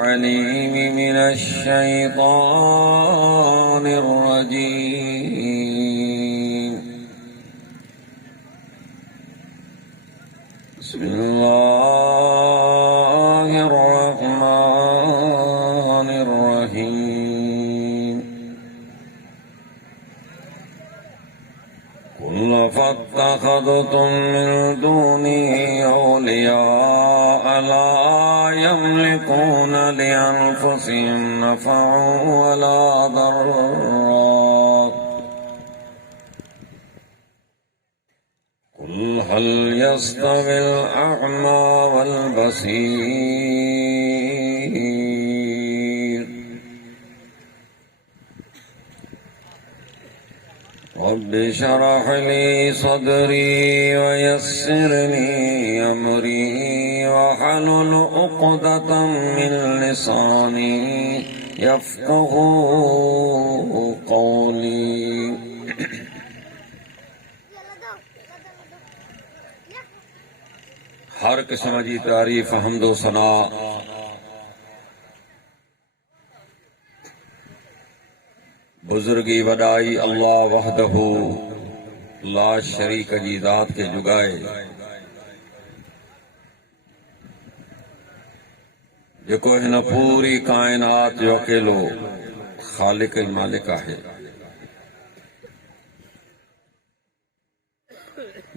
العليم من الشيطان الرجيم. بسم الله الرحمن الرحيم. قل فاتخذتم من دونه أولياء لا يملكون لأنفسهم نفعا ولا ضرا. قل هل يستوي الأعمى والبصير. رب اشرح لي صدري ويسر لي أمري واحلل عقدة من لساني يفقه قولي. हर किस्म जी तारीफ़ हमदो सना बुजुर्गी वॾाई अल्लाह वहदहू ला शरीक जी ज़ात खे जुगाए जेको हिन पूरी काइनात जो अकेलो ख़ालिक ऐं मालिक आहे।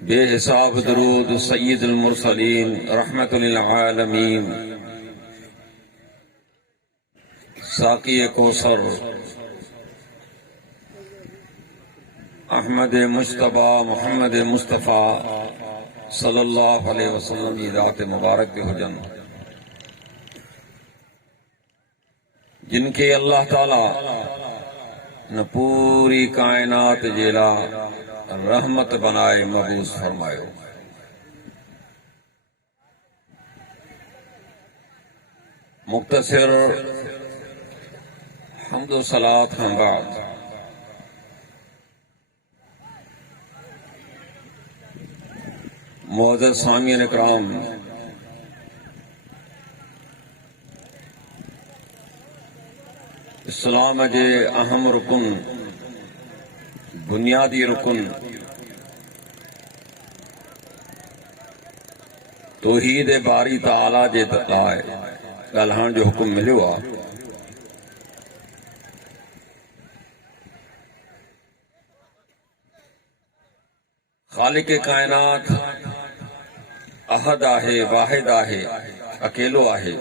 बेहिसाब दरूद सय्यदुल मुरसलीन रहमतुल लिल आलमीन साक़ी कौसर अहमद मुश्तबा मोहम्मद मुस्तफ़ा सल्लल्लाहु अलैहि वसल्लम जी ज़ात मुबारक ते हुजन, जिनके अल्लाह ताला न पूरी कायनात जे लाइ रहमत बनाए मबूस फरमायो। मुख्तसर हम्दो सलात खां बाद मुअज़्ज़ज़ सामीन इकराम, इस्लाम जे अहम रुकन बुनियादी रुकन तौहीद बारी ताला जे लाइ ॻाल्हाइण जो हुकुम मिलियो आहे। ख़ालिक काइनात अहद आहे, वाहिद आहे, अकेलो आहे।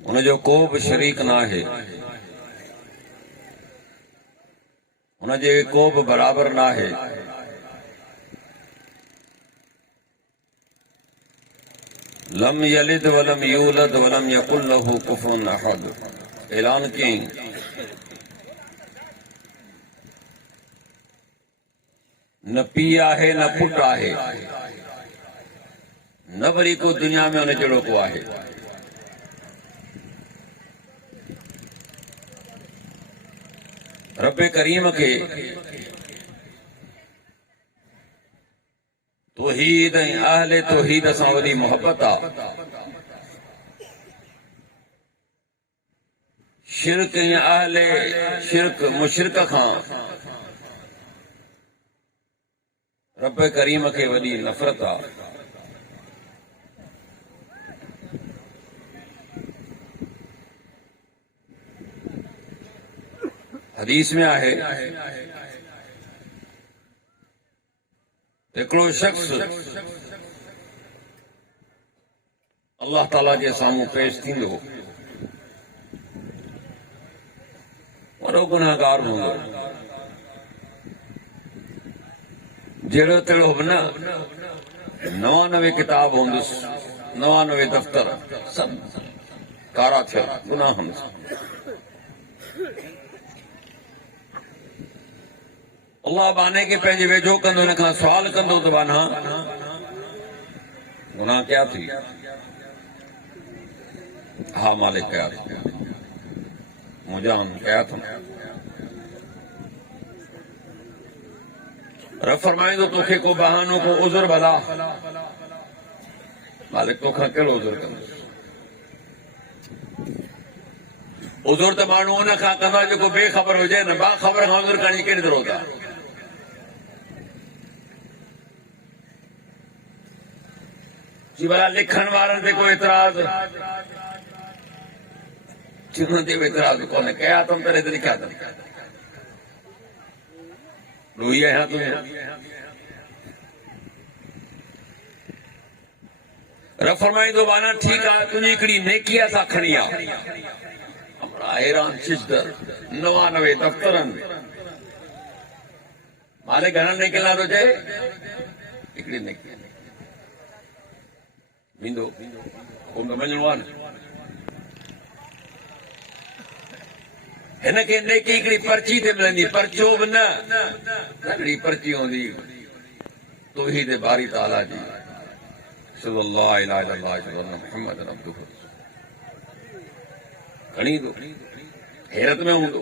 उनजो को बि शरीक न आहे, उनजे को बि बराबर न आहे। लम यलिद वलम यूलद वलम यकुल लहू कुफुवन अहद। ऐलान कयईं न पीउ आहे न पुटु आहे, न वरी को दुनिया में उन जहिड़ो को आहे। रब करीम के तौहीद ऐं अहले तौहीद सां वॾी मोहबत आहे। शिरक ऐं अहले शिरक मुशरिक खां रब करीम के वॾी नफ़रत आहे। हदीस में आहे हिकिड़ो शख्स अल्लाह ताला जे साम्हूं पेश थींदो, वॾो गुनहगार हूंदो, जहिड़ो तहिड़ो बि न। 99 किताब हूंदुसि, 99 दफ़्तर सभु कारा थियल गुनाहनि सां। अल्लाह बाने के पंहिंजे वेझो कंदो, हिन खां सुवाल कंदो त बाना गुनाह कया थी? हा मालिक कया थी, मुंहिंजान कया थो। रब फरमाईंदो तोखे को बहानो को उज़र भला मालिक तो खां कहिड़ो उज़ुर कंदुसि। उज़ुर त माण्हू उन खां कंदो आहे जेको बेख़बर हुजे न, बाख़बर खां उज़ुर करण जी कहिड़ी ज़रूरत आहे। जी भला लिखण वारनि ते को एतिराज़, उन ते एतिराज़ कोन्हे, कया अथमि तॾहिं त लिखिया अथमि, ॾोही आहियां तुंहिंजो। रब फरमाईंदो माना ठीकु आहे, तुंहिंजी हिकिड़ी नेकी असां खणी आ। हैरान चिश्तर 99 दफ़्तरनि मालिक घणनि नेकी थो चए, हिकिड़ी नेकी वेंदो कोन मञिणो आहे न। हिनखे नेकी हिकिड़ी पर्ची ते मिलंदी, पर्चो बि न, हिकिड़ी पर्ची हूंदी तौहीद बारी ताला जी, सल्लल्लाहु अलैहि वसल्लम मुहम्मद अब्दुहु खणी ईंदो, हैरत में हूंदो।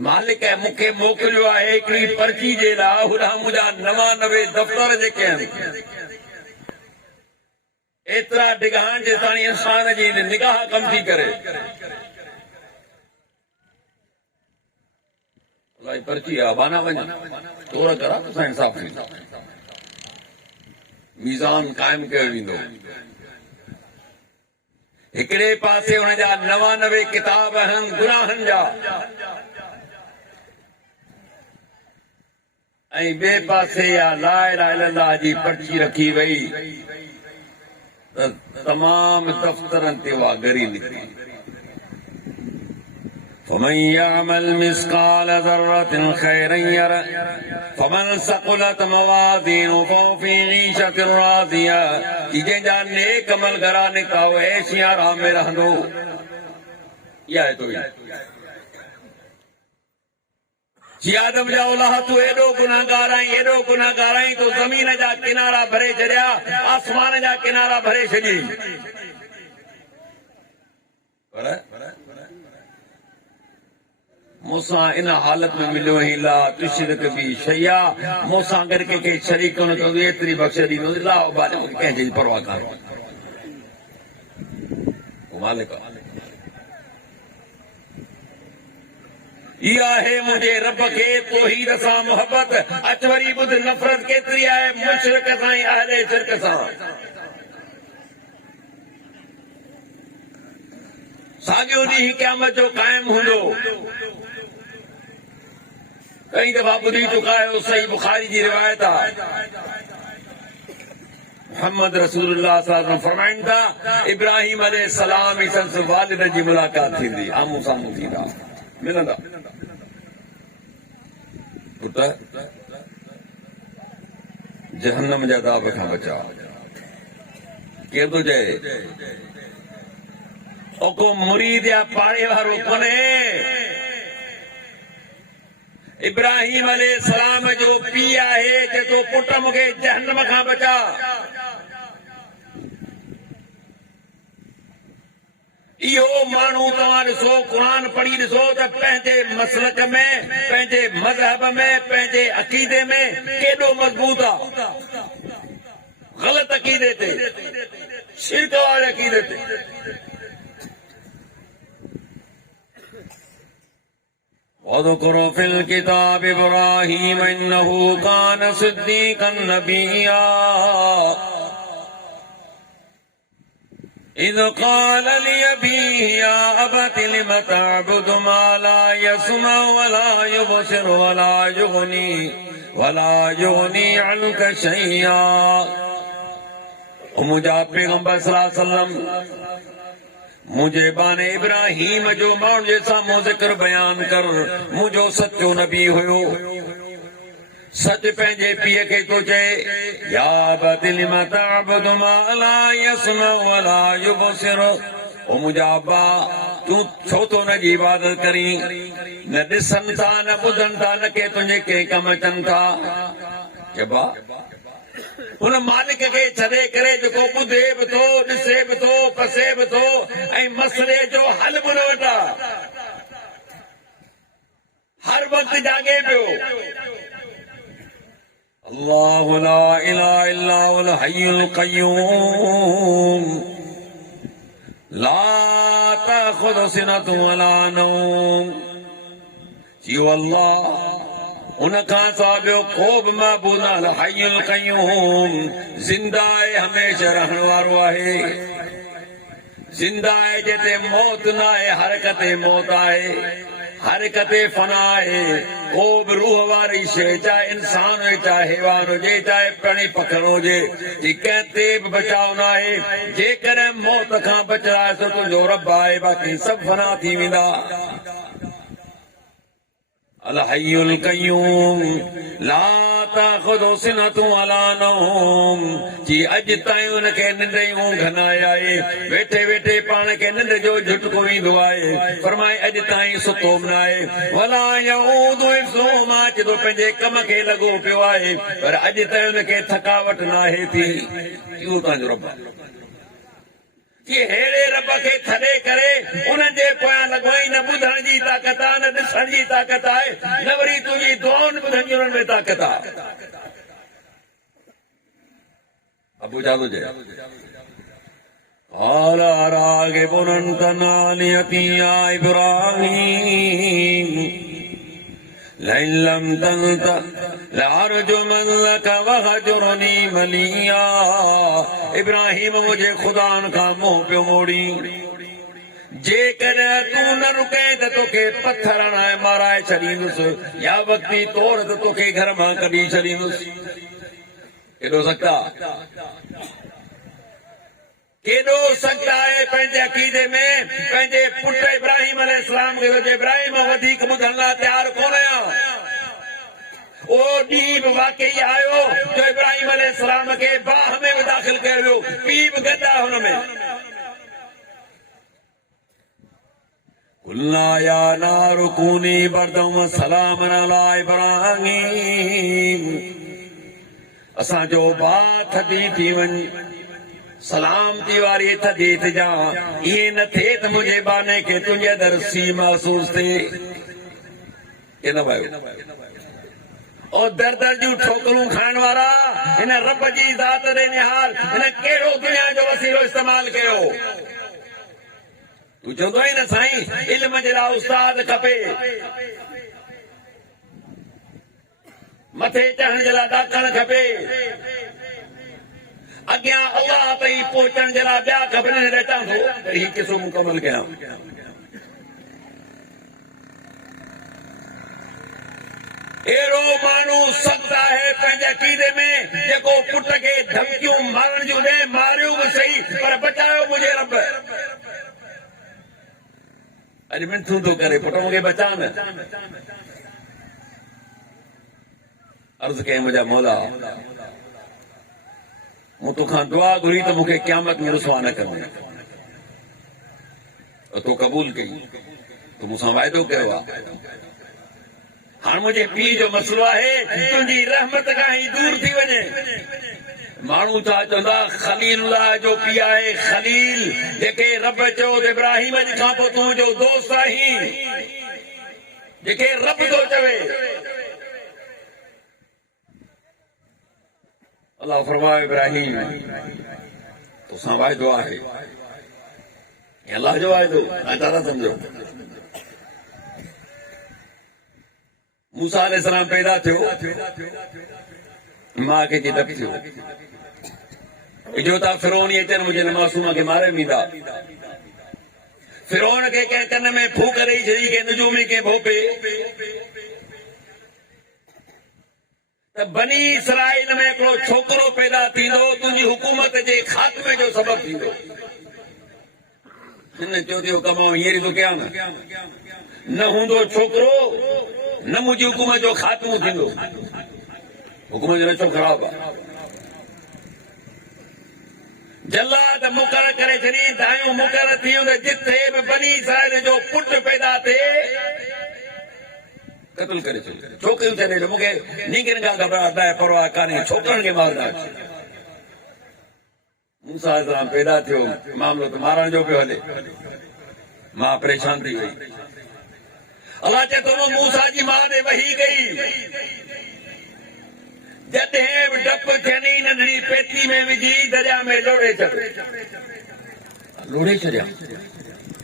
मालिक मूंखे मोकिलियो आहे हिकिड़ी पर्ची जे लाइ, होॾां मुंहिंजा 99 दफ़्तर जेके आहिनि, एतिरा डिघान जे ताणी इंसान जी निगाह कम थी करे। अलाए पर्ची आहे, बाना वञ तोड़ करा त सां इंसाफ़ थींदो, मीज़ान क़ाइमु कयो वेंदो। हिकिड़े पासे हुनजा 99 किताब आहिनि गुनाहनि जा, ऐं ॿिए पासे या ला इलाहा इल्लल्लाह जी पर्ची रखी वई, त तमाम दफ़्तरनि ते उहा ॻरी निकिरी। فمن يعمل مثقال ذرة خيرا يره فمن ثقلت موازينه فهو في عيشة راضية। जंहिंजा नेक अमल घरा निकिता हो ऐशी आराम में रहंदो। इहा आहे तो जी आदम जा औलाद तूं एॾो गुनाहगार आहीं तो ज़मीन जा किनारा भरे छॾिया, आसमान जा किनारा भरे छॾी। पर मूंसां इन हालत में मिलियो ही ला तुशरिक बि शैया, मूंसां गॾु कंहिंखे शरीक कोन कंदो, एतिरी बख़्श ॾींदो ला बाले कंहिंजी परवाह कान। मालिक इहा आहे मुंहिंजे रब खे तौहीद सां मोहबत। अच वरी ॿुध नफ़रत केतिरी आहे मुशरिक सां ऐं अहले शिरक सां। साॻियो ॾींहुं क़यामत जो क़ाइमु हूंदो। कई दफ़ा ॿुधी चुका आहियो, सही बुखारी जी रिवायत आहे, मोहम्मद रसूलुल्लाह सल्लल्लाहु अलैहि वसल्लम फरमाइनि था, इब्राहिम अलैहिस्सलाम ऐं संदसि वालिद जी मुलाक़ात थींदी, आम्हूं साम्हूं थींदा, मिलंदा। पुट जहन्नम जे अदाब खां बचा। केर थो चए ओ को मुरीद या पाड़े वारो कोन्हे, इब्राहिम अलैहिस्सलाम जो पीउ आहे जेको पुट मूंखे जहन्नम खां बचा। इहो माण्हू तव्हां ॾिसो, क़ुर पढ़ी ॾिसो त पंहिंजे मसलक में, पंहिंजे मज़हब में, पंहिंजे अक़ीदे में केॾो मज़बूत आहे। ग़लत अक़ीदे ते, शिरक वारे अक़ीदे ते। وَاذْكُرْ فِي الْكِتَابِ إِبْرَاهِيمَ إِنَّهُ كَانَ صِدِّيقًا نَبِيًّا إِذْ قَالَ لِأَبِيهِ يَا أَبَتِ لِمَ تَعْبُدُ مَا لَا يَسْمَعُ وَلَا يُبْصِرُ وَلَا يُغْنِي عَنْكَ شَيْئًا। मुंहिंजा पैगंबर सल्लल्लाहु अलैहि वसल्लम मुझे बाने इब्राहिम जो माण्हू जे साम्हूं ज़िक्र बयान कर। मुंहिंजो सचो नबी हुयो, सच पंहिंजे पीउ खे थो चए, या अबति लिम तअबुदु मा ला यस्मउ वला युबसिर। ओ मुंहिंजा अब्बा, तूं छो तो न जी इबादत करीं, न ॾिसनि था न ॿुधनि था, न के तुंहिंजे कंहिं कम अचनि था। चइबा हुन मालिक खे छॾे करे जेको ॿुधे बि थो, ॾिसे बि थो, पसे बि थो, ऐं मसइले जो हल बि न वठा, हर वक़्तु जागे पियो। अल्लाहु ला इलाहा इल्ला हुवल हय्युल क़य्यूम ला ताख़ुज़ु सिनतुन वला नौम। जियो अल्लाह उन खां सवाइ ॿियो को बि माबूद नाहे, अल हय्युल क़य्यूम ज़िंदा आहे, हमेशह रहण वारो आहे, ज़िंदा आहे जिते मौत न आहे, हर कते मौत आहे, हर कते फना आहे। को बि रूह वारी शइ, चाहे इंसान हुजे, चाहे हैवान हुजे, चाहे प्राणी पखिड़ो हुजे, जी कंहिं ते बि बचाव न आहे। जेकॾहिं मौत खां बचाए त तुंहिंजो रब आहे, बाक़ी सभु फना थी वेंदा। अल हय्युल क़य्यूम ला ताख़ुज़ु सिनतुन वला नौम। जी अॼु ताईं उनखे निंड जी ऊंघ न आहे, वेठे वेठे पाण खे निंड जो झटको ईंदो आहे, फरमाए अॼु ताईं सुतो बि न आहे। वला यऊदु हिफ्ज़ुहुमा, जो पंहिंजे कम खे लॻो पियो आहे, पर अॼु ताईं उनखे थकावट न आहे थी। इहो तव्हांजो रब आहे। हेड़े रब खे छॾे करे उन्हनि जे पोयां लॻोई न ॿुधण जी ताक़त आहे, न ॾिसण जी ताक़त आहे, न वरी तुंहिंजी दुआउनि ॿुधण जी उन्हनि में ताक़त आहे। अबू जादू जे قال راغب أنت عن يا إبراهيم لئن لم تنته لأرجمنك وهجرني مليا। इब्राहिम मुझे खुदा खां मुंहुं पियो मोड़ी, जेकॾहिं तूं न रुके त तोखे पत्थर हणाए माराए छॾींदुसि, या वक़्ती तौर ते तोखे घर मां कढी छॾींदुसि। केॾो सख्ता, केॾो सख्त आहे पंहिंजे अक़ीदे में, पंहिंजे पुट इब्राहिम अलैहिस्सलाम खे इब्राहिम वधीक ॿुधण लाइ तयार कोन आहियां। ओ ॾींहुं बि वाकई आयो जो इब्राहिम अलैहिस्सलाम खे बाह में बि दाख़िल कयो वियो, पीउ बि गॾु आहे हुन में। कुलना या नारु कूनी बरदम सलामन अला इब्राहिम। असांजो बाह थधी थी वञे, सलामती वारी थधी थी जा, इहे न थिए त मुंहिंजे बाने खे तुंहिंजे दर सी महसूस थिए। और दर दर जूं ठोकरूं खाइण वारा हिन रब जी ज़ात ॾे निहाल, हिन कहिड़ो दुनिया जो वसीलो इस्तेमाल कयो। तूं चवंदो आहीं न साईं इल्म जे लाइ उस्ताद खपे, मथे चढ़ण जे लाइ ॾाकण खपे, अॻियां अल्लाह ताईं पहुचण जे लाइ ॿिया खपनि। अचां थो हीउ किसो मुकमल कयां। अहिड़ो माण्हू सख़्तु आहे पंहिंजे अक़ीदे में, जेको पुट खे धमकियूं मारण जूं ॾे, मारियो बि सही पर बचायो मुंहिंजे रब। अॼु मिनथूं थो करे पुट मूंखे बचा न। अर्ज़ कयईं मुंहिंजा मौला, मूं तोखां दुआ घुरी त मूंखे क़यामत में रुसवा न कंदे, तो क़बूल कई, तो मूंसां वाइदो कयो आहे। हाणे मुंहिंजे पीउ जो मसइलो आहे तुंहिंजी रहमत खां ई दूर थी वञे। माण्हू छा चवंदा, ख़लीलुल्लाह जो पीउ आहे ख़लील, जेके रब चयो त इब्राहिम अॼु खां पोइ तूं मुंहिंजो दोस्त आहीं, जेके रब थो चवे। अलाह फरमाए इब्राहिम तोसां वाइदो आहे, अलाह जो वाइदो नथा सम्झो। मूसा अलैहिस्सलाम पैदा थियो, मां खे जी डप थियो, जो था फिरौन अचनि मुंहिंजे मासूम खे मारे वेंदा। फिरौन खे कंहिं कन में फूक ॾेई छॾी, कंहिं निजूमी खे भोपे, त बनी इसराइल में हिकिड़ो छोकिरो पैदा थींदो, तुंहिंजी हुकूमत जे ख़ात्मे जो सबबु थींदो। हिन चयो थियो कम हींअर थो कयां न हूंदो छोकिरो न मुंहिंजी हुकूमत जो ख़ात्मो थींदो। हुकूमत जो नशो ख़राब आहे। जलाद मुक़रर करे छॾी, दायूं मुक़रर थियूं त जिथे बि बनी इसराइल जो पुट पैदा थिए क़त्ल करे छॾियो। छोकिरियूं छॾे ॾियो, मूंखे नींगनि खां घबराहट न आहे, परवाह कान्हे, छोकिरनि खे मारंदा। मूसा अलैहिस्सलाम पैदा थियो, मामलो त मारण जो पियो हले, मां परेशान थी वई। अलाह चए थो मूसा जी मां ॾे वही गई, जॾहिं बि डप थियनी नंढड़ी पेती में विझी दरिया में लोड़े छॾिया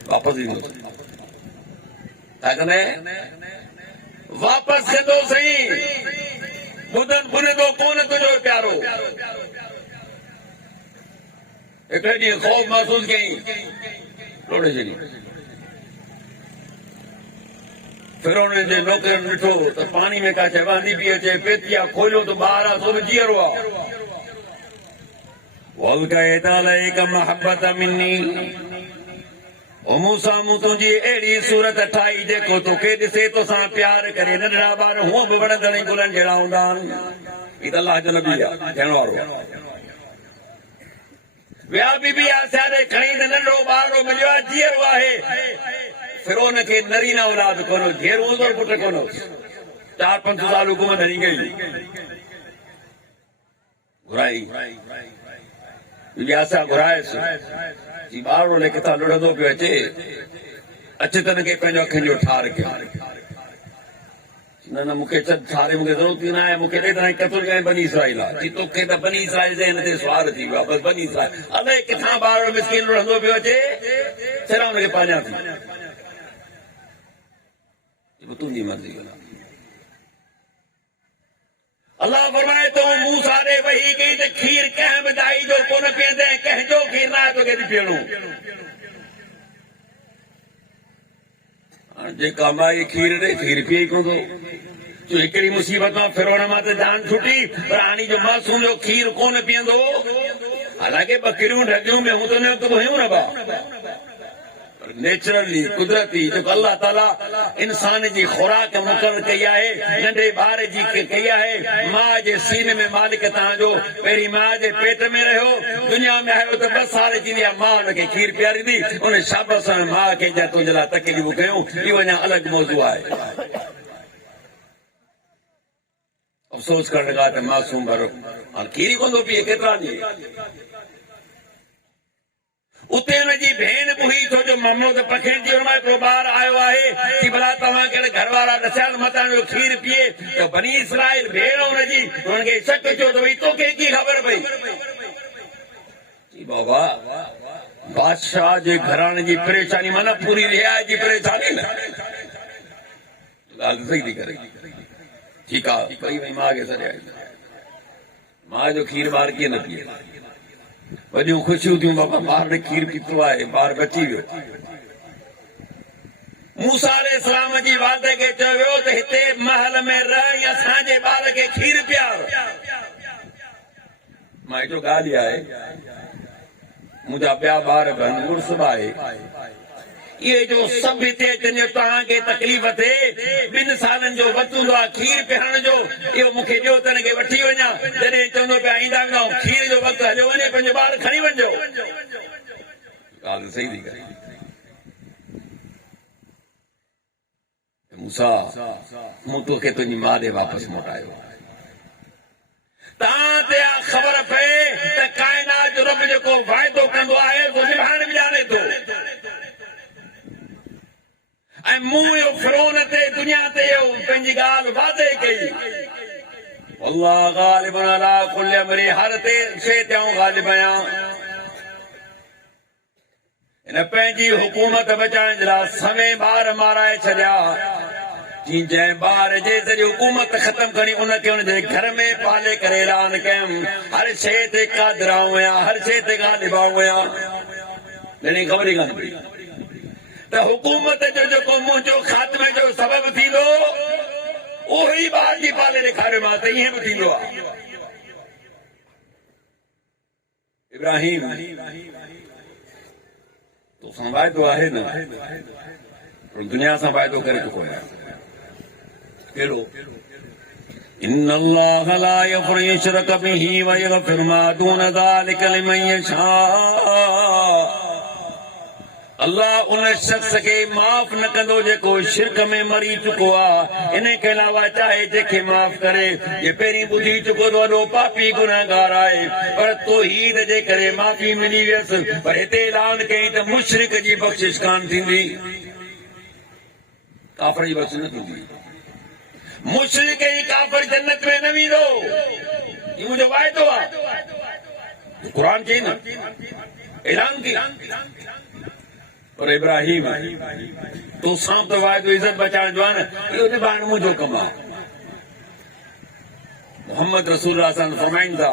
वापसि ईंदो छा कंदे वापसि कंदो सही ॿुधनि ॿुधंदो कोन तुंहिंजो प्यारो हिकिड़े ॾींहुं ख़ौफ़ महसूस कयईं लोड़े छॾी फिरोन जे नौकरनि ॾिठो त पाणी में का चवांदी पई अचे पेती आहे खोलियो त ॿार आहे सो बि जीअरो आहे मोहब्बत मिनी ओ मूंसां मूं तुंहिंजी अहिड़ी सूरत ठाही जेको तोखे ॾिसे तोसां प्यार करे नंढड़ा ॿार हूअं बि वणंदड़ गुलनि जहिड़ा हूंदा आहिनि ही त अलाह जो नबी आहे थियण वारो ॿिया बीबी आसिया ॾे खणी त नंढड़ो ॿारो मिलियो आहे जीअरो आहे फिरोन खे नरीना औलाद कोन घेर हूंदो पुट कोन 4-5 साल हुकूमत हणी गई घुराई आसिया घुरायसि जी ॿारो ले किथां लुढ़ंदो पियो अचे अचतन खे पंहिंजो अखियुनि जो ठार कयो न मूंखे ठारे मूंखे ज़रूरत ई न आहे मूंखे ॾे त कतल कयां बनी इसराइल आहे जी तोखे त बनी इसराइल जे हिन ते सुवार थी वियो आहे बसि बनी इसराइल अलाए किथां ॿारो मिसकिन लुढ़ंदो पियो अचे छड़ा हुनखे पाञा थी तुंहिंजी मर्ज़ी अल्लाह फरमाए तो मूसा ॾे वही कई त खीर कंहिं बि दाई जो कोन पीअंदे कंहिंजो खीर न आहे तोखे थी पीअणो जेका माई खीर ॾे खीर पीए ई कोन थो जो हिकिड़ी मुसीबत मां फिरोन मां त जान छुटी पर हाणे जो मासूम जो खीर कोन पीअंदो हालांकि ॿकरियूं ढगियूं में हूं त हुयूं न भाउ नेचुरली कुदरती जेको अल्लाह ताला इंसान जी खुराक मुक़रर कई आहे नंढे ॿार जी कई आहे मां जे सीने में मालिक तव्हांजो पहिरीं मां जे पेट में रहियो दुनिया में आयो त 2 साल जी मां हुनखे खीर पीआरींदी उन शाबस मां खे जा तुंहिंजे लाइ तकलीफ़ूं कयूं इहो अञा अलॻि मौज़ू आहे अफ़सोस करण लॻा त मासूम भरो हाणे खीर ई कोन थो पीए केतिरा ॾींहं उते हुनजी भेण हुई छो जो मोहम्मद पखेड़ जी हुन हिकिड़ो ॿार आयो आहे कि भला तव्हां कहिड़े घर वारा ॾसियल मथां जो खीर पीए त बनी इसराइल भेण हुनजी हुनखे शक थियो त भई तोखे कीअं ख़बर पई बाबा बादशाह जे घराणे जी परेशानी माना पूरी रियायत जी परेशानी न ॻाल्हि सही थी करे ठीकु आहे पई वई मां खे सॾाई मां जो खीर ॿार कीअं न पीए वॾियूं ख़ुशियूं थियूं बाबा ॿार ने खीर पीतो आहे ॿार बची वियो मूसा अलैहिस्सलाम जी वादे खे चयो वियो त हिते महल में रह या असांजे ॿार खे खीर पीआर मां हिकिड़ो ॻाल्हि आहे मुंहिंजा ॿिया ॿार बि मुड़ुस बि आहे इहे जो सभु हिते अचनि तव्हांखे तकलीफ़ थिए 2 सालनि जो वक़्तु हूंदो आहे खीर पीअण जो इहो मूंखे ॾियो त हिनखे वठी वञा जॾहिं चवंदो पिया ईंदा न खीर जो वक़्तु हलियो वञे पंहिंजो ॿार खणी वञिजो ॻाल्हि सही थी करे मूसा मूं तोखे तुंहिंजी माउ ॾे वापसि मोटायो तव्हां ते ख़बर पए त काइनात जो रब जेको वाइदो कंदो आहे उहो निभाइण बि ॼाणे थो ऐं मूं इहो फिरोन ते दुनिया ते पंहिंजी ॻाल्हि वादे कई अल्लाह गालिब अला कुल्ल अमरी हर ते शइ ते गालिब आहियां हिन पंहिंजी हुकूमत बचाइण जे लाइ सवे ॿार माराए छॾिया जीअं जंहिं ॿार जे ज़रिए हुकूमत ख़तम करी उनखे हुनजे घर में पाले करे ऐलान कयमि हर शइ ते कादरा हुया हर शइ ते गालिबा हुया जॾहिं ख़बर ई कान पई त हुकूमत जो जेको मुंहिंजो ख़ात्मे जो सबबु थींदो उहो ई ॿार जी पाले ॾेखारियोमांसि त ईअं बि थींदो आहे इब्राहिम तोसां वाइदो आहे न दुनिया सां वाइदो करे चुको आहियां कहिड़ो إن الله لا يغفر يشرك به ويغفر ما دون ذلك لمن يشاء अल्लाह उन शख्स खे माफ़ न कंदो जेको शिरक में मरी चुको आहे इन के अलावा चाहे जंहिंखे माफ़ करे जे पहिरीं ॿुधी चुको त वॾो पापी गुनाहगार आहे पर तौहीद जे करे माफ़ी मिली वियसि पर हिते ऐलान कई त मुशरिक जी बख़्शिश कान थींदी काफ़िर जी बख़्शिश न थींदी मुशरिक ऐं काफ़िर जन्नत में न वेंदो ये मुझे वायदो आहे कुरान चई न ऐलान की पर इब्राहिम तो सां तो वायदो इज्जत बचाइण जो आहे न इहो निभाइण मुंहिंजो कमु आहे मोहम्मद रसूल फरमाइनि था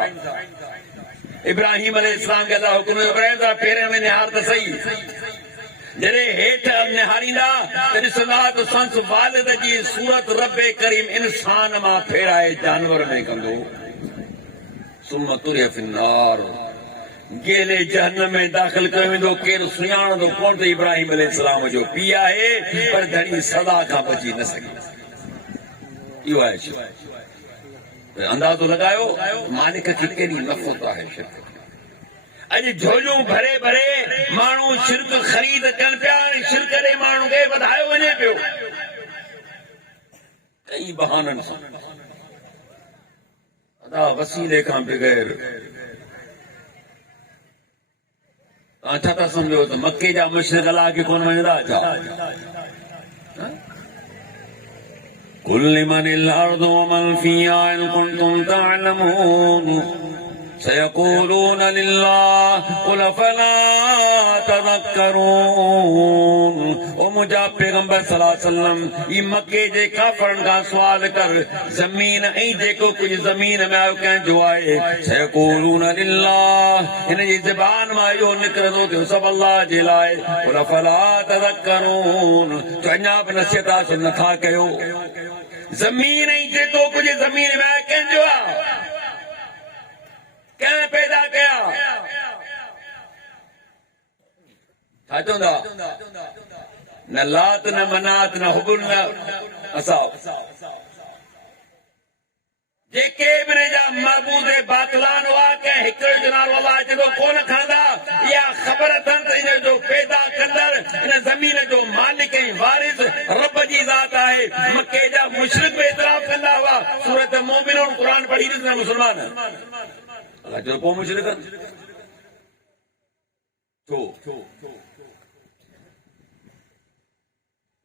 इब्राहिम अलैहिस्सलाम खे अल्लाह हुकुम इब्राहिम जा पेरनि में निहार त सही जॾहिं हेठि निहारींदा त ॾिसंदा त संस वालिद जी सूरत रब्बे करीम इंसान मां फेराए जानवर में कंदो सुम तुरिय फिन्नार गेले जहन्नम में दाख़िल कयो वेंदो केरु सुञाणंदो कोन त इब्राहिम अलैहिस्सलाम जो पीउ आहे पर धणी सदा खां बची न सघे इहो आहे अंदाज़ो लगायो मालिक खे केॾी नफ़रत आहे शिरक अॼु झोलियूं भरे भरे माण्हू शिरक ख़रीद कनि पिया शिरक ॾे माण्हू खे वधायो वञे पियो कई बहाननि सां अदा वसीले खां बग़ैर तव्हां छा था सम्झो त मके जा मशरिक़ अलाह खे कोन वञंदा छा कुल लिमनिल अर्दु वमन फ़ीहा इन कुंतुम तअलमून सयक़ूलून लिल्लाह कुल फला तज़क्करून ओ मुंहिंजा पैगंबर सल्लल्लाहु अलैहि वसल्लम ई मके जे काफ़रनि खां सुवाल कर ज़मीन ऐं जेको कुझु ज़मीन में आयो कंहिंजो आहे सयक़ूलून लिल्लाह हिन जी ज़बान मां इहो निकिरंदो त सभु अल्लाह जे लाइ कुल फला तज़क्करून तो अञा बि नसीहत हासिल नथा कयो ज़मीन ऐं जेको कुझु ज़मीन में आयो कंहिंजो आहे कंहिं पैदा कया छा चवंदा न लात न मनात न हुबुल न असाब जेके बि जा महबूद बातलान हुआ कंहिं हिकिड़े जो नालो अलाह जेको कोन खणंदा इहा ख़बर अथनि त इन जो पैदा कंदड़ इन ज़मीन जो मालिक ऐं वारिस रब जी ज़ात आहे मके जा मुशरिक बि इतराफ़ कंदा हुआ सूरत मोमिनून क़ुर पढ़ी ॾिसंदा मुस्लमान अल्लाह जो पोइ मुशरिक छो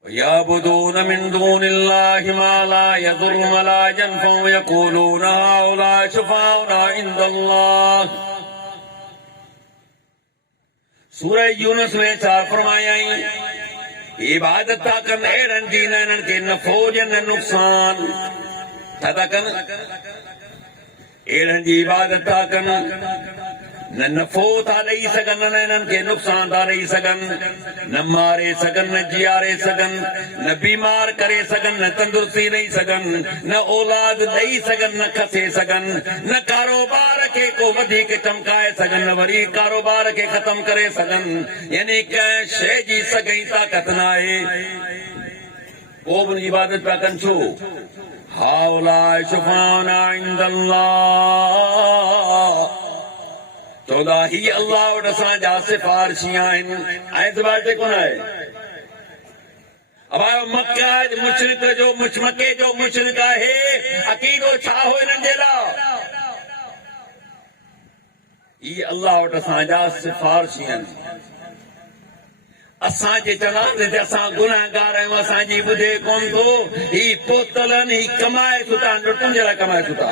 याबुदून मिन दूनिल्लाहि मा ला यदुर्रुहुम व ला यनफउहुम यक़ूलून हाउलाए शुफ़ाउना इंदल्लाह सूरह यूनुस में छा फरमायाई इबादत था कनि अहिड़नि जी न इन्हनि खे नफ़ो ॾियनि न नुक़सान छा था कनि अहिड़नि जी इबादत था कनि न नफ़ो था ॾेई सघनि न इन्हनि खे नुक़सान था ॾेई सघनि न मारे सघनि न जियारे सघनि न बीमार करे सघनि न तंदुरुस्ती ॾेई सघनि न औलाद ॾेई सघनि न खसे सघनि न कारोबार खे को वधीक चमकाए सघनि न वरी कारोबार खे ख़तम करे सघनि यानी कंहिं शइ जी सघई ताक़त न आहे पोइ बि इबादत पिया कनि छो हाउलाए शुफ़ाउना इंदल्लाह चौदा ही अल्लाह वटि असांजा सिफारिशी आहिनि ऐं सिफारिश कोन आहे अब मक्का मुशरिक जो मके जो मुशरिक आहे अक़ीदो छा हो हिननि जे लाइ ही अल्लाह वटि असांजा सिफारिशी आहिनि असांजे चवंदा त असां गुनाहगार आहियूं असांजी ॿुधे कोन थो ही पोतलनि ही कमाए सुठा तुंहिंजे लाइ कमाए सुठा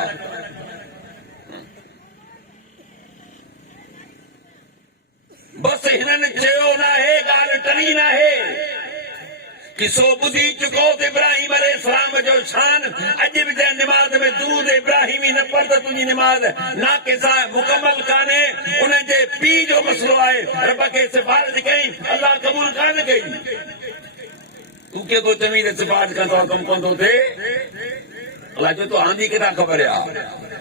बस हिननि चयो न आहे ॻाल्हि टनी न आहे किसो ॿुधी चुको त इब्राहिम अलैहिस्सलाम जो शान अॼु बि जंहिं निमाज़ में दूध इब्राहिमी न पर त तुंहिंजी निमाज़ नाक़िस आहे मुकमल कान्हे उन जे पीउ जो मसइलो आहे रब खे सिफारिश कई अल्लाह क़बूल कान कई तूं केको चवीं त सिफारिश कंदो कमु कोन थो थिए अलाह चयो तो आंधी किथां ख़बर आहे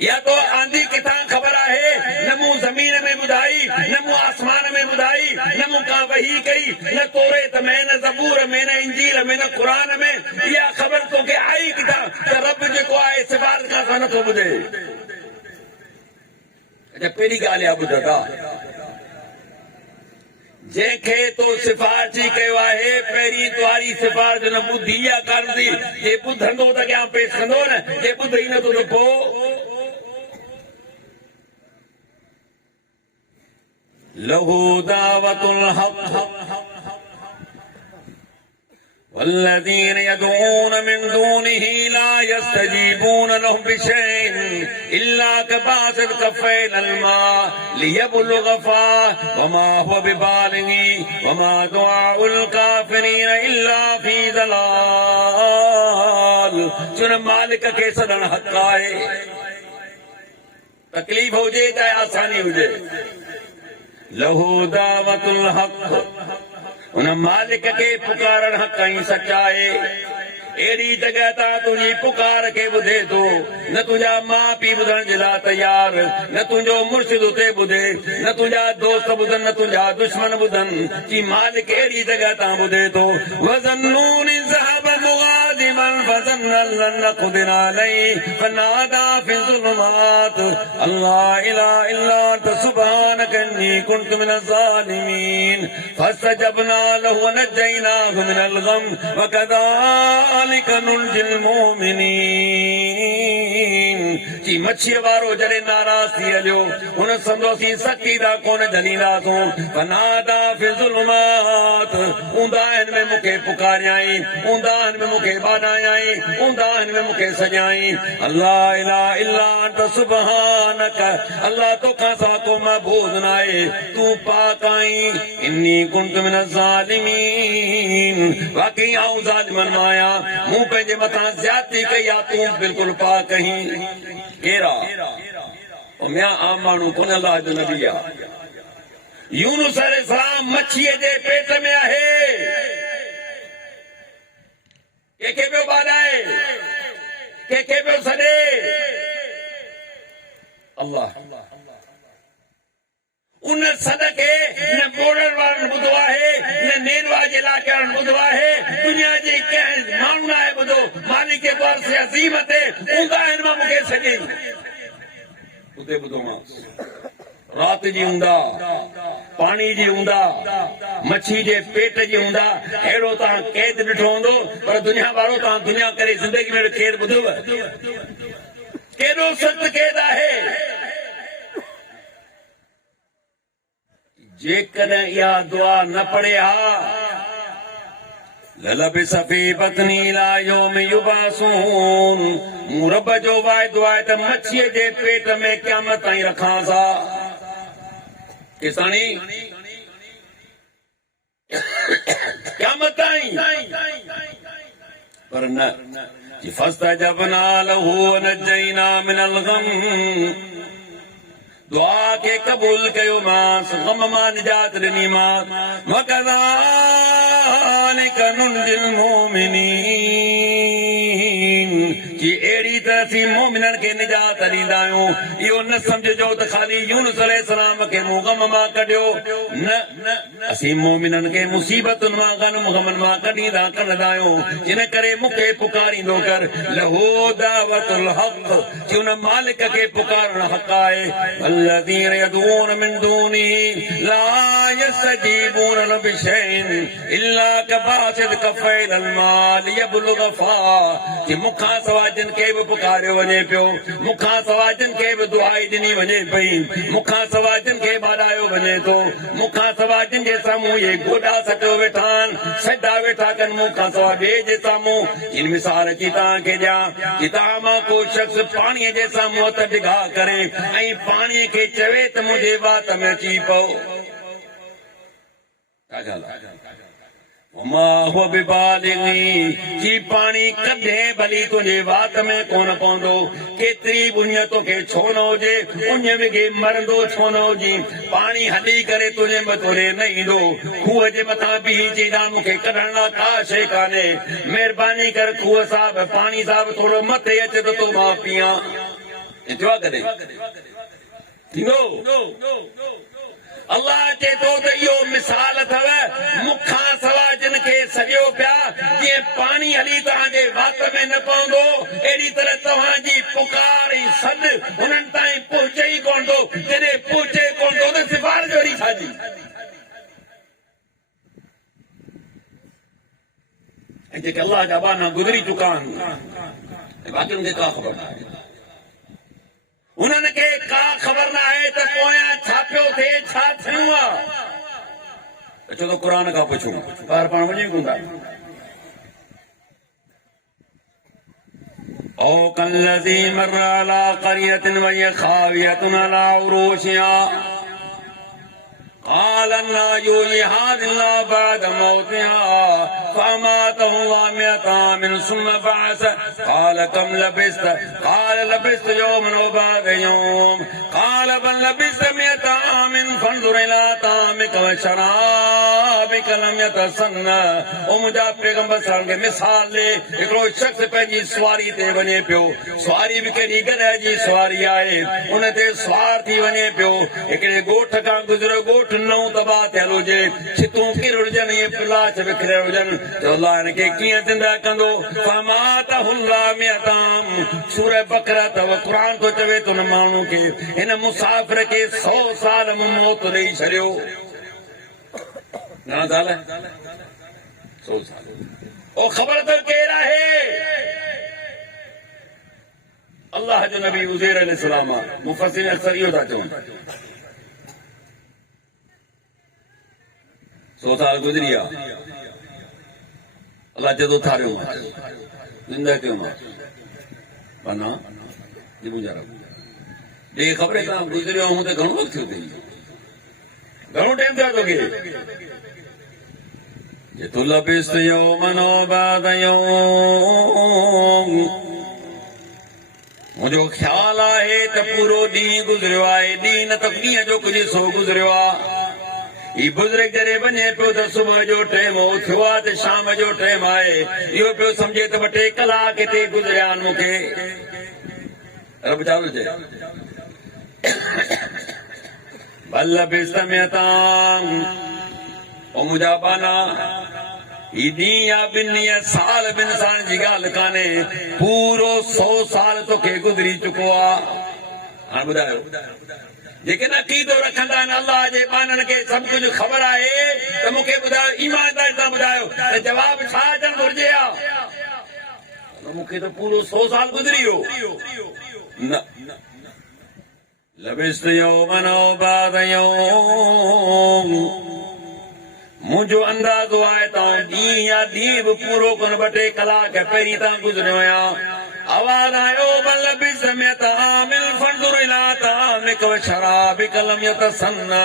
या तो आंधी किथां ख़बर आहे न मूं ज़मीन में ॿुधाई न मूं आसमान में ॿुधाई न मूं का वही कई न तौरेत में न ज़बूर में न इंजील में न क़ुरान में इहा ख़बर तोखे आई किथां त रब जेको आहे सिफारिश खां नथो ॿुधे अच्छा पहिरीं ॻाल्हि आहे ॿुधंदा जंहिंखे तो सिफारिश कयो आहे पहिरीं तुंहिंजी सिफारिश न ॿुधी आहे कान्हे जे ॿुधंदो त अॻियां पेश कंदो न जे ॿुधई नथो त पोइ लहू दावतुल हक़ والذين يدعون من دونه لا يستجيبون لهم بشيء إلا كباسط كفين الماء ليبلغ فاه وما هو ببالغه وما دعاء الكافرين إلا في ضلال. چون مالک کے سدن حق آئے تکلیف ہو جائے چاہے آسانی ہو جائے لہو دعوت الحق ان مالک کے پکارن حق ہی سچائے ایڑی جگہ تا تجھی پکار کے بدھے تو نہ تجھا ماں پی بدھن جلا تیار نہ تجھو مرشد تے بدھے نہ تجھا دوست بدھن نہ تجھا دشمن بدھن چی مالک ایڑی جگہ تا بدھے تو وظنون ذهب مغاضبا فظن لن نقدر عليه فنادى في الظلمات الله اله الا انت سبحانك اني كنت من الظالمين فاستجبنا له ونجيناه من الغم وكذلك ننجي المؤمنين. چی مچھی وارو جڑے ناراض تھی ہلیو ان سندوسی سچی دا کون جھلیلا سوں فنادا فی الظلمات اونداہن میں مکے پکاریائیں اونداہن میں مکے بانائیں اونداہن میں مکے سجائیں اللہ الہ الا انت سبحانک اللہ تو کھاسا کو معبود نائے تو پاک آئیں انی کنت من الظالمین واقعی آؤں ظالمن مایا منہ پہ جے مطان زیادتی کیا تو بالکل پاک کہیں کیرا اور میں آمانو کن اللہ جو نبی یونس علیہ السلام مچھیے دے پیٹ میں آئے کہ بیو بادائے کہ بیو سڑے اللہ ان صدقے نہ بوڑن وارن بدوا ہے نہ نیروا جلا کرن بدوا ہے دنیا جی کہیں مانونا ہے بدو مالک کے بار سے عظیمت ہے اوندا انما مکے سجے ادھے بدو ماں رات جی ہوندا پانی جی ہوندا مچھی جے پیٹ جی ہوندا ایڑو تا قید ڈٹھو ہوندو پر دنیا وارو تا دنیا کرے زندگی میں خیر بدو کیڑو سخت قید ہے جے کدیں یا دعا نہ پڑھے ہا للبس فی بطنی لا یوم یبعثون موں رب جو وعدہ دعا تے مچھیے جے پیٹ میں قیامت تائیں رکھاں سا کسانی قیامت تائیں پر نہ فاستجبنا له ونجینا من الغم دعا کے قبول کیو ماس غم ما نجات ڈنی ماس وکذالک ننجی المؤمنین کہ ایڑی طرح سی مومنن کے نجات ڈیندا آیوں یہ نہ سمجھو تے خالی یونس علیہ السلام کے منہ غم ما کڈیو نہ اسی مومنن کے مصیبت ما غم ما کڈیندا کندا آیوں جن کرے مکے پکاریندو کر لہو دعوت الحق کہ ان مالک کے پکارن حق آئے الذين يدعون من دونه لا يستجيبون له بشيء الا كباسط كفين الماء ليبلغ فاه کہ مکھا سوا جن کے بھی پکارے ونے پیو مکھا سوا جن کے بھی دعائی دنی ونے پئی مکھا سوا جن کے بادایو ونے تو مکھا سوا جن جے ساموں یہ گوڈا سٹو ویٹھان سڈا ویٹھا کن مکھا سوا بے جے ساموں ان مثال چیتا کے جا کتاما کو شخص پانی جے ساموں تے ڈگا کرے ائیں پانی کے چوے تے مجھے بات میں چی پو وما هو ببالغی جی پانی کدھے بلی تجھے بات میں کون پوندو کیتری بنیتوں کے چھوڑو جے انہیں میں گے مرندو چھوڑو جی پانی ہلی کرے تجھے بطورے نہیں دو خوہ جے مطا بھی چیدہ مکے کرنا کا شیکانے مہربانی کر خوہ صاحب پانی صاحب تھوڑو مت اچے تو ماں پیاں انتوا کرے تھینو اللہ کے تو یہ مثال تھا مکھا سوا جن کے سجو پیا یہ پانی ہلی تہاں جے وات میں نہ پوندو ایڑی طرح تہاں جی پکار صد انہن تائیں پہنچے ہی کون دو جنے پہنچے کون دو تے سفار جوڑی ساجی جے کہ اللہ جا بانا گزری چکان باقیوں کے کا خبر انہوں نے کہ کا خبر نہ ہے تو کویا چھاپیو تھے چھا تھنوا اچھو تو قرآن کا پچھو پار پان وجی گوندا او کالذی مر علی قریۃ وہی خاویۃ علی عروشہا قال النار يحيي هذه الله بعد موتها فأماته الله 100 عام ثم بعث قال كم لبثت قال لبثت يوما أو بعد يوم قال بل لبثت 100 عام فانظر إلى طعامك وشرابك لم يتسنى ومجا پیغمبر صلی اللہ علیہ وسلم مثال لے ایکڑو شخص پنجی سواری تے ونے پیو سواری بھی کہڑی گدھے جی سواری آئے ان تے سوار تھی ونے پیو ایکڑے گوٹھ کا گزرو گوٹھ نو تباہ थियल हुजे छितूं किर हुजनि इहे पिलाच विखरियल हुजनि त अल्लाह हिन खे कीअं ज़िंदा कंदो फमातहु अल्लाह मिअताम सूरह बकरा अथव क़ुर थो चवे त हुन माण्हू खे हिन मुसाफ़िर खे 100 साल मौत ॾेई छॾियो घणा साल 100 साल ओ ख़बर अथव केरु आहे अल्लाह जो नबी उज़ैर अलैहिस्सलाम मुफ़स्सिर अक्सर इहो था चवनि 100 साल गुजरी विया अल्लाह जदो थारियो जिंदा कयो माना जी गुज़ारा ॿिए ख़बर खां गुज़रियो हूं त घणो वक़्तु थियो अथई घणो टाइम थियो तोखे जेतो लबिस्त यौमन बाद यौम मुंहिंजो ख़्यालु आहे त पूरो ॾींहुं गुज़रियो आहे ॾींहुं न त ॾींहं जो कुझु सो गुज़रियो आहे ही बुज़ुर्ग जॾहिं वञे पियो त सुबुह जो टाइम थियो आहे त शाम जो टाइम आहे इहो पियो सम्झे त 2 कलाक हिते गुज़रिया आहिनि मूंखे रब चालू चए बल बिस्तमियताम ओ मुंहिंजा बाना ही ॾींहुं या 2 साल 2 साल जी ॻाल्हि कान्हे पूरो 100 साल तोखे गुज़री चुको आहे हाणे ॿुधायो जेके अक़ीदो रखंदा आहिनि अल्लाह जे बाननि खे सभु कुझु ख़बर आहे त मूंखे ॿुधायो ईमानदारी सां ॿुधायो त जवाबु छा अचणु घुरिजे हा मूंखे त पूरो 100 साल गुज़री वियो न लबिस्त यौमन बाद यौम मुंहिंजो अंदाज़ो आहे त ॾींहुं या ॾींहुं बि पूरो कोन 2 कलाक पहिरीं तां गुज़रियो आहियां आवाज़ आयो बल बिस्मित आमिल फंदुर इला तामिक व शराबिक लम यतसन्ना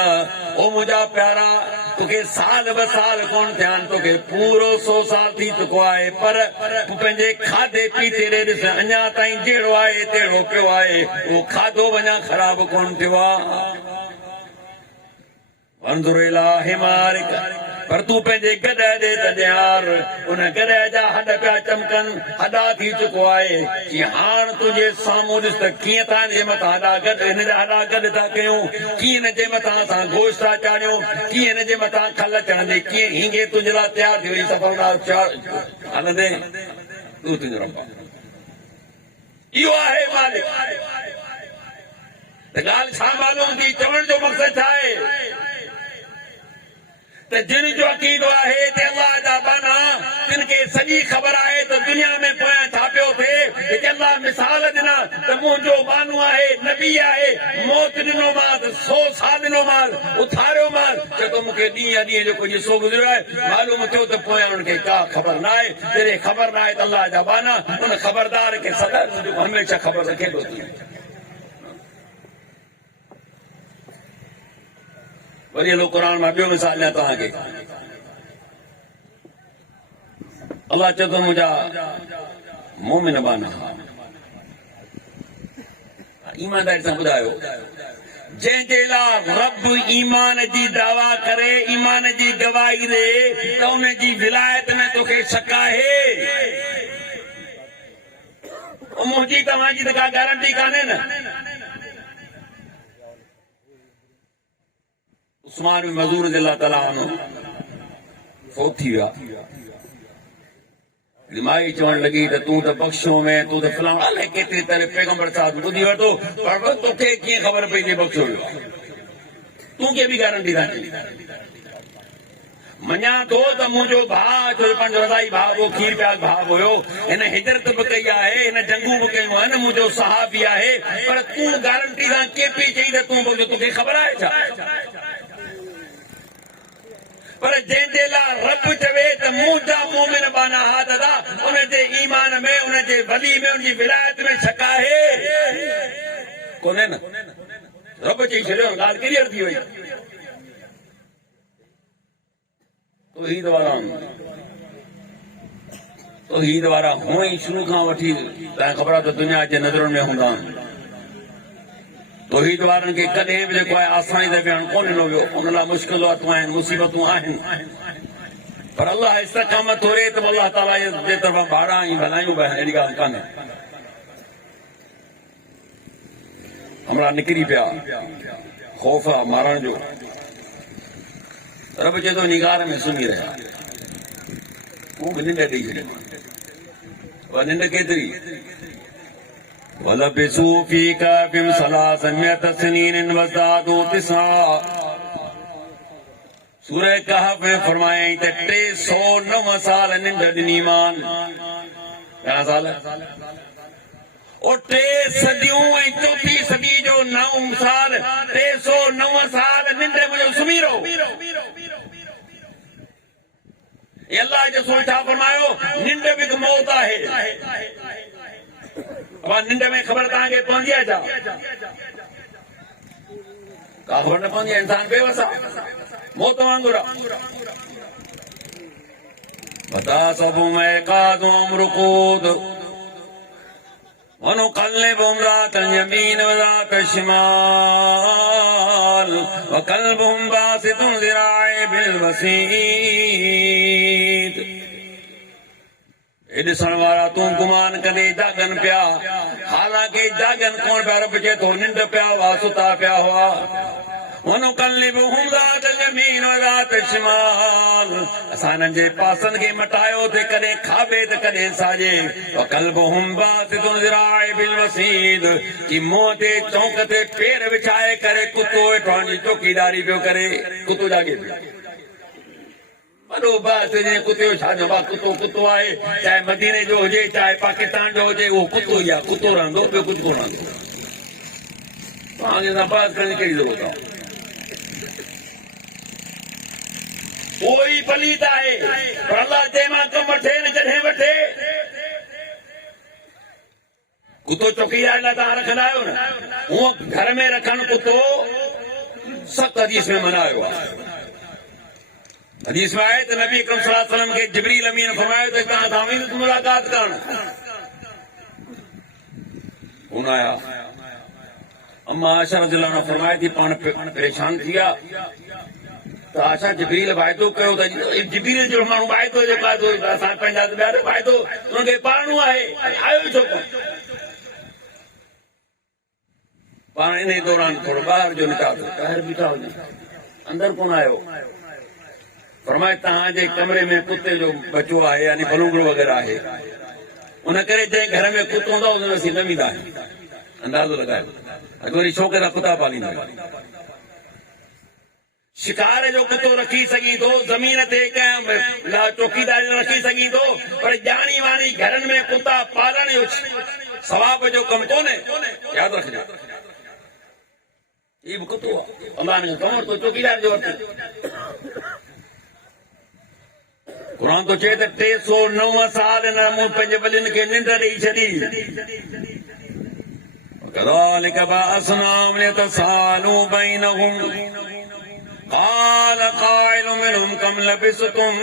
ओ मुंहिंजा प्यारा तोखे साल ब साल कोन थिया आहिनि तोखे पूरो 100 साल थी चुको आहे पर तूं पंहिंजे खाधे पीते ॾे ॾिस अञा ताईं जहिड़ो आहे तहिड़ो पियो आहे उहो खाधो अञा ख़राब कोन थियो आहे फंदुर इला हिमारिक पर तूं पंहिंजे गॾे ॾे त ॾियार उन गॾे जा हॾ पिया चमकनि हॾा थी चुको आहे कि हाणे तुंहिंजे साम्हूं ॾिस त कीअं था हिन जे मथां हॾा गॾु हिन जा हॾा गॾु था कयूं कीअं हिन जे मथां असां गोश्त था चाढ़ियूं कीअं हिन जे मथां खल चढ़ंदी कीअं हींगे तुंहिंजे लाइ तयारु थी वई सफ़र हलंदे तूं तुंहिंजो रब इहो आहे मालिक त ॻाल्हि छा मालूम थी चवण जो मक़सदु छा आहे त जिन जो अक़ीदो आहे त अल्लाह जा बाना जिन खे सॼी ख़बर आहे त दुनिया में पोयां छा पियो थिए हिते अल्लाह मिसाल ॾिना त मुंहिंजो बानू आहे नबी आहे मौत ॾिनोमांस 100 साल ॾिनोमांस उथारियो मांस चए थो मूंखे ॾींहुं या ॾींहं जो कुझु हिसो गुज़रियो आहे मालूम थियो त पोयां हुनखे का ख़बर न आहे जॾहिं ख़बर न आहे त अल्लाह जा बाना हुन ख़बरदार खे सदा हमेशह ख़बर रखे थो थी वरी हलो क़ुर मां ॿियो मिसाल ॾियां तव्हांखे अल्लाह चए थो मुंहिंजा मोमिन बाना ईमानदारी सां ॿुधायो जंहिंजे लाइ रब ईमान जी दावा करे ईमान जी गवाही ॾे त उन जी विलायत में तोखे शक आहे मुंहिंजी तव्हांजी त का गारंटी कान्हे न उस्मान बिन मज़ून रज़ी अल्लाह ताला अन्हु फोत थी विया माई चवण लॻी त तूं त बख़्शो में तूं त फलाणो अलाए केतिरी तरह पैगंबर साहिब ॿुधी वठो पर तोखे कीअं ख़बर पई थी बख़्शो वियो तूं खे बि गारंटी कान्हे मञा थो त मुंहिंजो भाउ छो पंहिंजो रज़ाई भाउ हो खीर प्याज भाउ हुयो हिन हिजरत बि कई आहे हिन जंगू बि कयूं आहिनि मुंहिंजो सहाबी आहे पर तूं गारंटी सां के पई चई त तूं बख़्शो तोखे ख़बर आहे छा पर जंहिंजे लाइ रब चवे त मुंहिंजा मोमिन बाना हा दादा उनजे ईमान में उनजे वली में उनजी विलायत में शक आहे कोन्हे न रब चई छॾियो ॻाल्हि क्लियर थी वई तौहीद वारा हुअं ई शुरू खां वठी तव्हांखे ख़बर आहे त दुनिया जे नज़रुनि में हूंदा आहिनि तौहीद वारनि खे कॾहिं बि जेको आहे आसानी ते विहणु कोन ॾिनो वियो उन लाइ मुश्किलातूं आहिनि मुसीबतूं आहिनि पर अलाह इस्तक़ामत थोरे त अलाह ताला जे तरफ़ां भाड़ा ऐं भलायूं बि अहिड़ी ॻाल्हि कान्हे हमरा निकिरी पिया ख़ौफ़ आहे मारण जो रब चए थो निगार में सुम्ही रहिया तूं बि निंड ॾेई छॾे उहा निंड केतिरी वलबिसू फी कहफिहिम सलासमियत सनीन वज़दादू तिसआ सूरह कहफ में फरमायई त 309 साल निंड ॾिनी मान घणा साल और 3 सदियूं ऐं चौथी सदी जो 9 साल 309 साल निंड में सुम्ही रहो अल्लाह जो रसूल छा फरमायो निंड बि हिकु मौत आहे निंड में ख़बर तव्हांखे पवंदी आहे छा का ख़बर न पवंदी आहे इंसान बेवस आहे मौत वांगुरु आहे वतासबुहुम ऐक़ादुहुम रुक़ूद वनुक़ल्लिबुहुम ज़ातल यमीन व ज़ातल शिमाल वक़ल्बुहुम बासितुन ज़िराअह बिल वसीद ॾिसण वारा तूं गुमान कंदे जागन पिया हालांकि जागन कोन पिया रब चए थो निंड पिया हुआ सुता पिया हुआ वनुक़ल्लिबुहुम ज़ातल यमीन व ज़ातल शिमाल असां हिननि जे पासनि खे मटायो ते कॾहिं खाॿे त कॾहिं साॼे वक़ल्बुहुम बासितुन ज़िराअह बिल वसीद कि मुंहं ते चौंक ते पेर विछाए करे कुतो वेठो जी चौकीदारी पियो करे कुतो जागे पियो वॾो बास कुते जो छा जो कुतो कुतो आहे चाहे मदीने जो हुजे चाहे पाकिस्तान जो हुजे उहो कुतो ई आहे कुतो रहंदो ॿियो कुझु कोन रहंदो तव्हांजे सां बहस करण जी कहिड़ी ज़रूरत आहे उहो ई पलीत आहे पर अलाह जंहिंमां कमु वठे न जॾहिं वठे कुतो चौकीदार लाइ तव्हां रखंदा आहियो न हूअं घर में रखणु कुतो सख़्तु हदीस में मनायो आहे हदीस में आए तो नबी अकरम सल्लल्लाहु अलैहि वसल्लम के जिब्रील अमीन ने फरमाया तो कहा था अमीन से मुलाकात करना कौन आया अम्मा आयशा रज़ियल्लाहु अन्हा फरमाया थी पान परेशान थिया तो आशा जिब्रील वायदो कयो त जिब्रील जो माण्हू वायदो जेको आहे असां पंहिंजा ॿिया वायदो उनखे पालणो आहे आयो छो कोन पाण इन दौरान थोरो ॿाहिरि जो निकाल ॿाहिरि बीठा हुजनि अंदरि कोन आयो फरमाए तव्हांजे कमरे में कुते जो बचो आहे यानी बलूंगड़ो वग़ैरह आहे उन करे जंहिं घर में कुतो हूंदो उन असीं न वेंदा आहियूं अंदाज़ो लॻायो अॼु वरी छोकिरा कुता पालींदा शिकार जो कुतो रखी सघी थो ज़मीन ते कंहिं चौकीदारी रखी सघी थो पर ॼाणी वाणी घरनि में कुता पालण जो सवाब जो कमु कोन्हे यादि रखजो ही बि कुतो आहे अलाह ने कमु वरितो चौकीदार जो वरितो क़ुरान तो चए त 309 साल न मूं पंहिंजे वलियुनि खे निंड ॾेई छॾी कज़ालिक बअसनाहुम लियतसाअलू बैनहुम क़ाल क़ाइलुम मिनहुम कम लबिस्तुम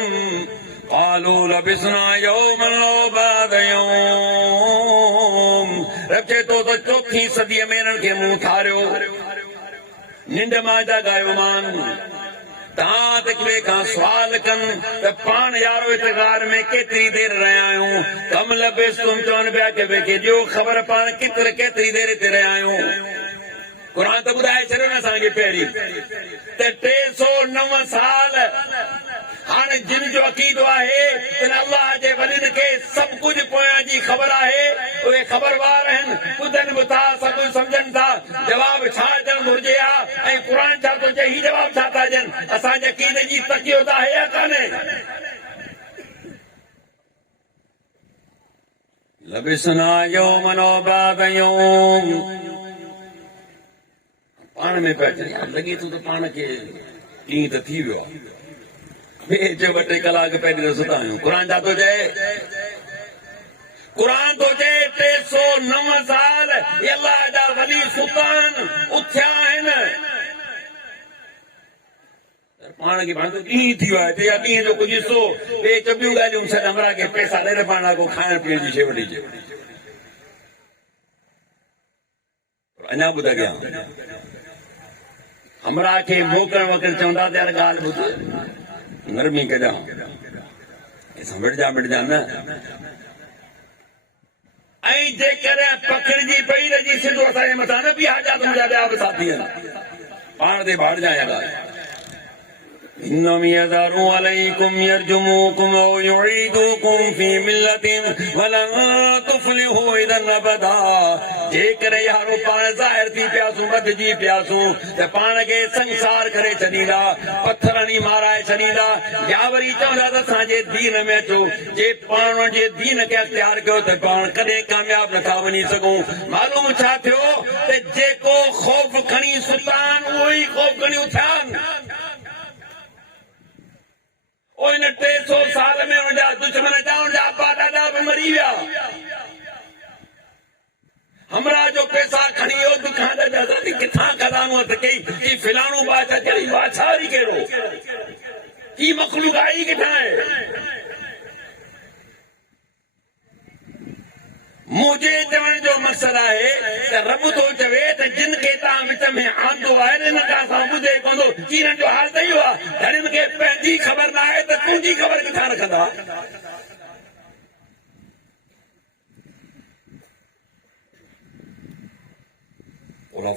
क़ालू लबिसना यौमन औ बअद यौम रब चए थो त 4हीं सदीअ में हिननि खे मूं ठारियो निंड मां जाॻायो मान तव्हां त ॿिए खां सुवाल कनि त पाण यारो इतगार में केतिरी देरि रहिया आहियूं कम लबिस्तुम चवनि पिया कि ॿिए खे ॾियो ख़बर पाण केतिरी देरि हिते रहिया आहियूं क़ुरान त ॿुधाए छॾियो न असांखे पहिरीं त 309 साल हाणे जिन जो अक़ीदो आहे त अल्लाह जे वलियुनि खे सभु कुझु पोयां जी ख़बर आहे उहे ख़बरवार आहिनि ॿुधनि बि था सभु कुझु सम्झनि था जवाब छा ॾियणु घुरिजे हा ऐं क़ुर छा थो चए हीउ जवाब छा था ॾियनि असांजे अक़ीदे जी तकियो त आहे या कान्हे लबिसना यौमन औ बअद यौम पाण में पिया चई लॻे थो त पाण खे ॾींहुं त थी वियो आहे जो 2 कलाक पहिरीं सुता आहियूं। क़ुर जा तो चए, क़ुर तो चए 309 साल अल्लाह जा वली सुल्तान उथिया आहिनि। पाण खे पाण ॾींहुं थी वियो आहे या ॾींहं जो कुझु हिसो ॿिए चबियूं ॻाल्हियूं छॾ हमरा खे पैसा ॾे पाण को खाइण पीअण जी शइ वठी अचे। अञा ॿुध कयां, हमरा खे मोकिलण वक़्तु चवंदा त यार ॻाल्हि ॿुध नरमी कजां, मिटजा न। ऐं जेकर पकड़जी पई रहिजी सिधो असांजे मथां न बि हाजात मुंहिंजा ॿिया बि साथी आहिनि, पाण ते भाड़जा या ॻाल्हि। إنهم يظهروا عليكم يرجموكم أو يعيدوكم في ملتهم ولن تفلحوا إذا أبدا। जेकर यारो पाण ज़ाहिर थी पियासूं, बदिजी पियासूं त पाण खे संसार करे छॾींदा, पत्थर हणी माराए छॾींदा, या वरी चवंदा त असांजे दीन में अचो। जे पाण जे दीन खे अख़्तियार कयो त पाण कॾहिं कामयाब नथा वञी सघूं। मालूम छा थियो त जेको ख़ौफ़ खणी सुल्तान उहो ई ख़ौफ़ खणी उथिया। इन 300 साल में उनजा दुश्मन जा अब्बा ॾाॾा बि मरी विया। हमरा जो पैसा खणी वियो दुखां ॾाॾा दादी किथां खदानो त कई फिलाणो बादशाह चई बादशाह वरी कहिड़ो की मखलूक आई किथां आहे। मुझे चवण जो मक़सद आहे त रब तो चवे त जिन खे तव्हां विच में आंदो आहे न खां असां ॿुधे पवंदो चीरनि जो हाल त इहो आहे। धणियुनि खे पंहिंजी ख़बर न आहे त तुंहिंजी ख़बर किथां रखंदा।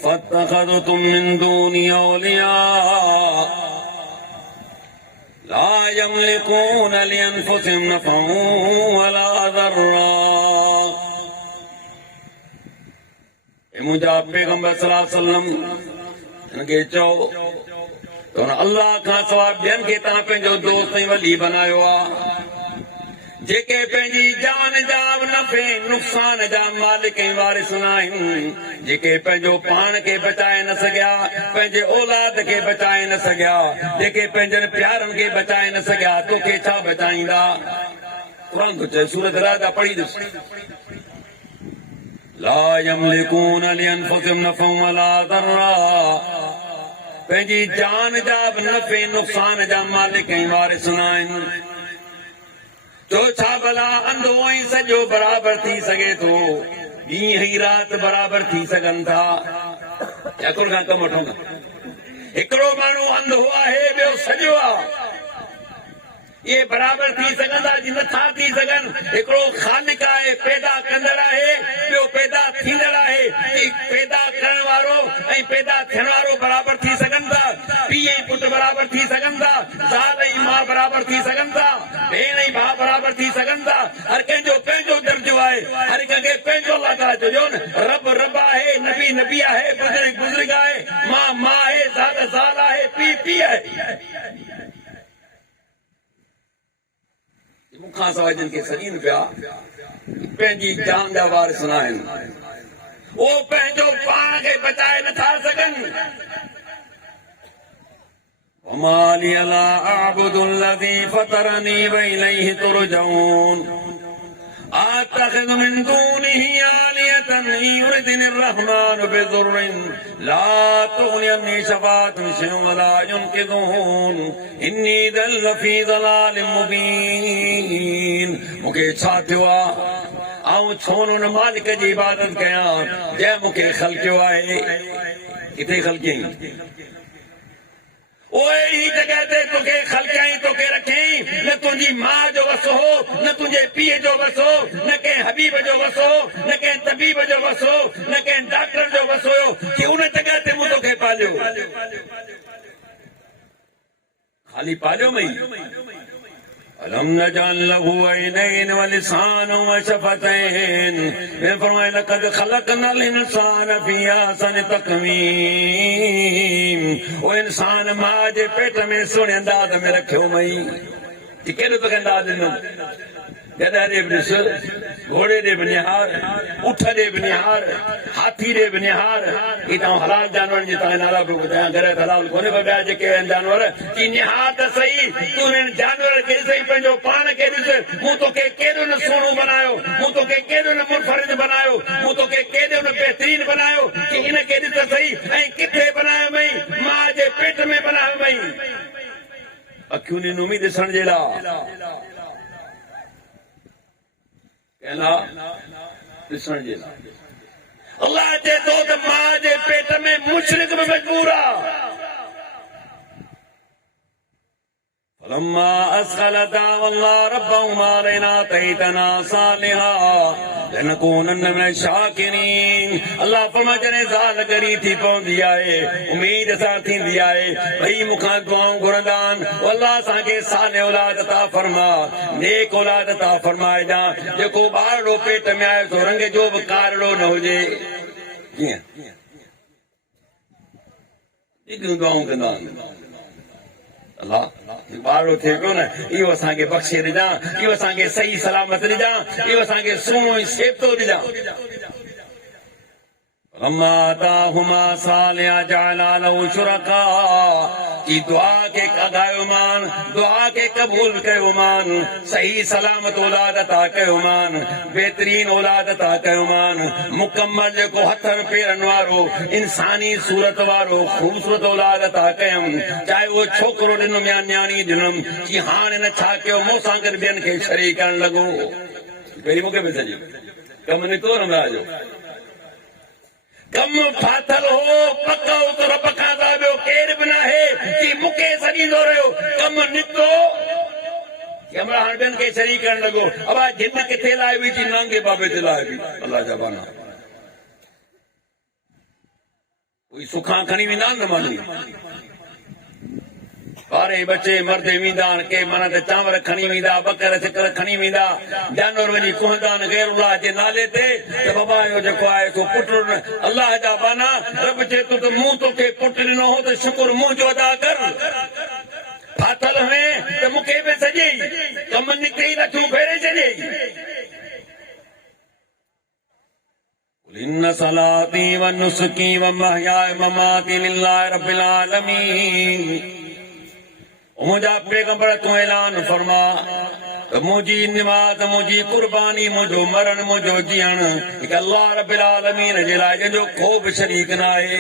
فَاتَّخَذْتُم مِّن دُونِي أَوْلِيَاءَ لَا يَمْلِكُونَ لِأَنفُسِهِمْ نَفْعًا وَلَا ضَرًّا। मुंहिंजा पैगंबर सल्लल्लाहु अलैहि वसल्लम हिनखे चओ त अल्लाह खां सवाइ ॿियनि खे तव्हां पंहिंजो दोस्त ऐं वली बनायो आहे, जेके पंहिंजी जान जा नफ़े नुक़सान जा मालिक ऐं वारिस न आहिनि, जेके पंहिंजो पाण खे बचाए न सघिया, पंहिंजे औलाद खे बचाए न सघिया, जेके पंहिंजनि प्यारनि खे बचाए न सघिया, तोखे छा बचाईंदा। क़ुर थो चए सूरत राजा पढ़ी ॾिस, ला यमलिकून लिअनफुसिहिम नफ़अन वला ज़र्रा। पंहिंजी जान जा बि नफ़े नुक़सान जा मालिक ऐं वारिस न आहिनि। तो छा भला अंधो ऐं सॼो बराबर थी सघे थो, ॾींहं ई राति बराबर थी सघनि था। ठाकुर खां कमु वठो न। हिकिड़ो माण्हू अंधो आहे ॿियो सॼो आहे, ये बराबर थी सघंदा जी नथा थी सघनि। हिकिड़ो ख़ालिक आहे पैदा कंदड़ आहे, ॿियो पैदा थींदड़ आहे। पैदा करण वारो ऐं पैदा थियण वारो बराबर थी सघनि था, पीउ ऐं पुटु बराबर थी सघनि था, ज़ाल ऐं माउ बराबर थी सघनि था, भेण ऐं भाउ बराबर थी सघनि था। हर कंहिंजो पंहिंजो दर्जो आहे, हर कंहिंखे पंहिंजो अल्लाह ताला चयो न, रब रब आहे, नबी नबी आहे, बुज़ुर्ग बुज़ुर्ग आहे, मां मां आहे, ज़ाल ज़ाल आहे, पीउ पीउ आहे। मूंखां सवाइ जिन खे सॼीनि पिया पंहिंजी जान जा वारिस न आहिनि, उहो पंहिंजो पाण खे बचाए नथा सघनि। وما لي لا أعبد الذي فطرني وإليه ترجعون أتخذ من دونه آلهة إن يردني الرحمن بضر لا تغني عني شفاعتهم شيئا ولا ينقذون إني ذل في ضلال مبين। मूंखे छा थियो आहे, आउं छो न मालिक जी इबादत कयां जंहिं मूंखे ख़लकियो आहे। किथे ख़लकियईं? ओड़ी जगह ते तोखे ख़लकियईं, तोखे रखियईं। न तुंहिंजी माउ जो वसो हो, न तुंहिंजे पीउ जो वसो, न कंहिं हबीब जो वसो, न कंहिं तबीब जो वसो, न कंहिं डॉक्टर जो वसो हुयो कि उन जगह ते मूं तोखे पालियो। खाली पालियो मई। अलम नजअल लहू ऐनैन व लिसानन व शफतैन। मैं फरमाया लक़द खलक़नल इंसान फी अहसन तक़वीम। ओ इंसान मां जे पेट में सुहिणे अंदाज़ में रखियो मई। केॾो तोखे अंदाज़ ॾिनो? गॾु ॾिस घोड़े दे बनिहार, उठ दे बनिहार, हाथी दे बनिहार, इतना हलाल जानवर जितना नाला को बताया गरे हलाल कोने बताया जे के जानवर की निहार त सही तू ने जानवर के सही पंजो पान के दिस मु तो के केदो न सोनू बनायो, मु तो के केदो न मुनफरिद बनायो, मु तो के केदो न बेहतरीन बनायो कि इन के दिस सही ऐ किथे बनायो मई मां जे पेट में बनायो मई अखियों ने नुमी दिसण जेड़ा कहना दिसण जेड़ा अल्लाह जे तो त मां जे पेट में मुशरिक में मजबूरा फलम्मा अस्खलता वल्लाह रब्बहुमा लना तैतना सालिहा लनकूनन मिन शाकिरीन अल्लाह फरमा जने ज़ाल करी थी पौंदी आए उम्मीद सा थींदी आए भई मुखा दुआऊं घुरंदान अल्लाह असांखे साले औलाद अता फरमा नेक औलाद अता फरमाए जा जेको ॿारड़ो पेट में आयो सो रंग जो बि कारड़ो न हुजे कीअं एॾियूं दुआऊं कंदा अल्लाह ॿारड़ो थिए पियो न इहो असांखे बख़्शे ॾिजां इहो असांखे सही सलामत ॾिजां इहो असांखे सुहिणो ऐं सेबतो ॾिजां फलम्मा आताहुमा सालिहा जअला लहू शुरका की दुआ के अगायो मान दुआ के कबूल कयो मान सही सलामत औलाद अता कयो मान बेहतरीन औलाद अता कयो मान मुकम्मल जेको हथन पेरन वारो इंसानी सूरत वारो खूबसूरत औलाद अता कयम चाहे वो छोकरो ॾिनुम या न्याणी ॾिनुम कि हाणे न छा कयो मूंसां गॾु ॿियनि खे शरीक करण लॻो पहिरीं मूंखे बि सॼो कमु निकितो रमरा जो कम फाथल हो पक्का तो रब खां था ॿियो केर बि न आहे कि मूंखे सॾींदो रहियो कम निकितो कि हमरा हाणे ॿियनि खे शरीक करण लॻो अब जिन किथे लाइ हुई थी नांगे बाबे ते लाइ बि अलाह जा बाना कोई सुखा खणी वेंदा न मानी ॿारे बचे मर्द वेंदा के माना त चांवर खणी वेंदा बकर छिकर खणी वेंदा जानवर वञी कुहंदा आहिनि गैरुल्लाह जे नाले ते त बाबा जो जेको आहे सो पुटु अलाह जा बाना रब चए थो त मूं तोखे पुटु ॾिनो हो त शुकुर मुंहिंजो अदा कर फाथल में त मूंखे बि सॼे कम निकिरी रखियूं फेरे छॾे इन्न सलाती व नुस्की व महयाय ममाती लिल्लाहि रब्बिल आलमीन मुझा पैगंबर तू ऐलान फरमा मुझी नमाज मुझी कुर्बानी मुझो मरण मुझो जीअण हिकु अल्लाह रब्बिल आलमीन जे लाइ जंहिंजो को बि शरीक न आहे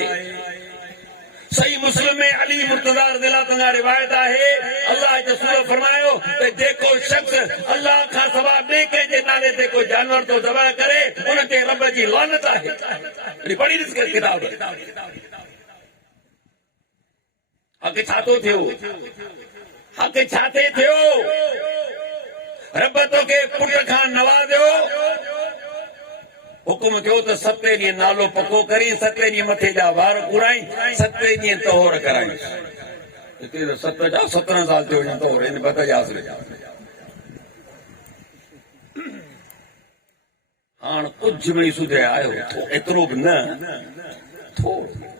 सही मुस्लिम में अली मुर्तज़ा रज़ियल्लाहु अन्हु रिवायत आहे अल्लाह जो रसूल फरमायो त जेको शख्स अल्लाह खां सवा ॿिए कंहिंजे नाले ते कोई जानवर तो ज़बह करे उन ते रब जी लानत आहे पढ़ी ॾिस किताब हक़ छा थो थियो हक़ छा थे थियो रब तोखे पुट खां नवाज़ियो हुकुम थियो त 7 ॾींहं नालो पको करी 7 ॾींहं मथे जा वार पुराई 7 ॾींहं तोहर कराई हिते 17 साल थियो हिन तोहर हिन बत यास हाणे कुझु बि सुधे आयो एतिरो बि न थोरो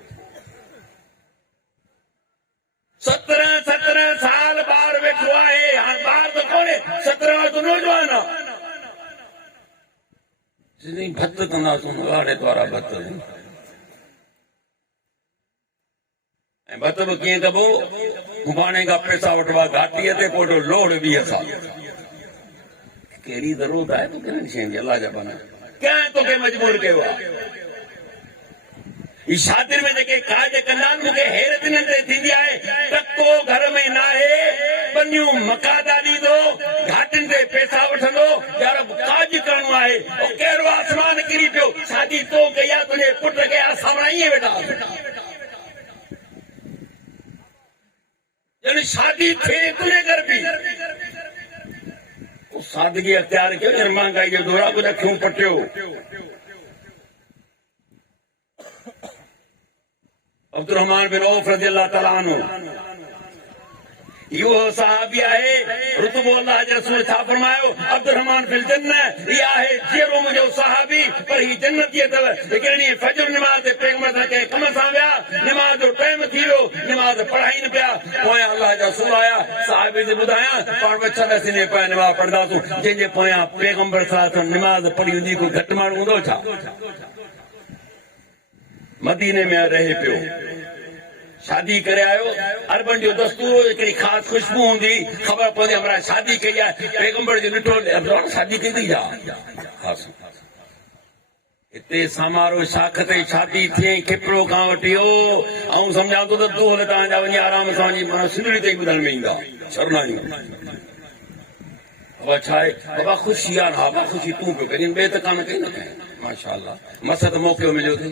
17 साल ॿार वेठो आहे हाणे ॿार त कोन्हे 17 तो नौजवान आहे भत कंदासीं ॻाढ़े द्वारा भत ऐं भत बि कीअं कबो घुमाणे खां पैसा वठिबा घाटीअ ते पोइ लोड़ 20 साल कहिड़ी ज़रूरत आहे तोखे हिन शइ जी अलाह जा बना कंहिं तोखे मजबूर कयो आहे शादी में जेके काज कंदा आहिनि मूंखे हैरत न थींदी आहे टको घर में न आहे बनियूं मकादा ॾींदो घाटिन ते पैसा वठंदो यार काज करणो आहे कहिड़ो आसमान किरी पियो शादी तो कई आहे तुंहिंजे पुट खे सामने ईअं वेठा यानी शादी थिए तुंहिंजे घर बि सादगी अख़्तियार कयो महांगाई जो दौरा बि रखियूं पटियो अब्दुर्रहमान बिन औफ रज़ियल्लाहु ताला अन्हु इहो सहाबी आहे रुतबो अल्लाह जे रसूल छा फरमायो अब्दुर्रहमान फिल जन्नत इहा आहे जीअरो मुंहिंजो सहाबी पर ही जन्नती अथव हिकिड़े ॾींहुं फजर नमाज़ ते पैगंबर सां कंहिं कम सां विया नमाज़ जो टाइम थी वियो नमाज़ पढ़ाइन पिया पोयां अल्लाह जा रसूल आया साहिब जे ॿुधायां पाण में छॾ सिने पिया नमाज़ पढ़ंदासूं जंहिंजे पोयां पैगंबर सां नमाज़ पढ़ी हूंदी कोई घटि माण्हू हूंदो छा मदीने में रहे पियो शादी करे आयो अरबन जो दस्तूर हिकिड़ी ख़ासि खुशबू हूंदी ख़बर पवंदी हमरा शादी कई आहे पैगंबर जो ॾिठो शादी कई अथई छा हिते समारोह शाख ते शादी थिए खिपरो खां वठी हो ऐं सम्झां थो त तूं हल तव्हांजा वञी आराम सां वञी माना सिंधड़ी ताईं ॿुधण में ईंदा शरणायूं बाबा छा आहे बाबा ख़ुशी आहे हा बाबा ख़ुशी तूं पियो करीं ॿिए त कान कई न कई माशा अल्लाह मस त मौक़ो मिलियो अथई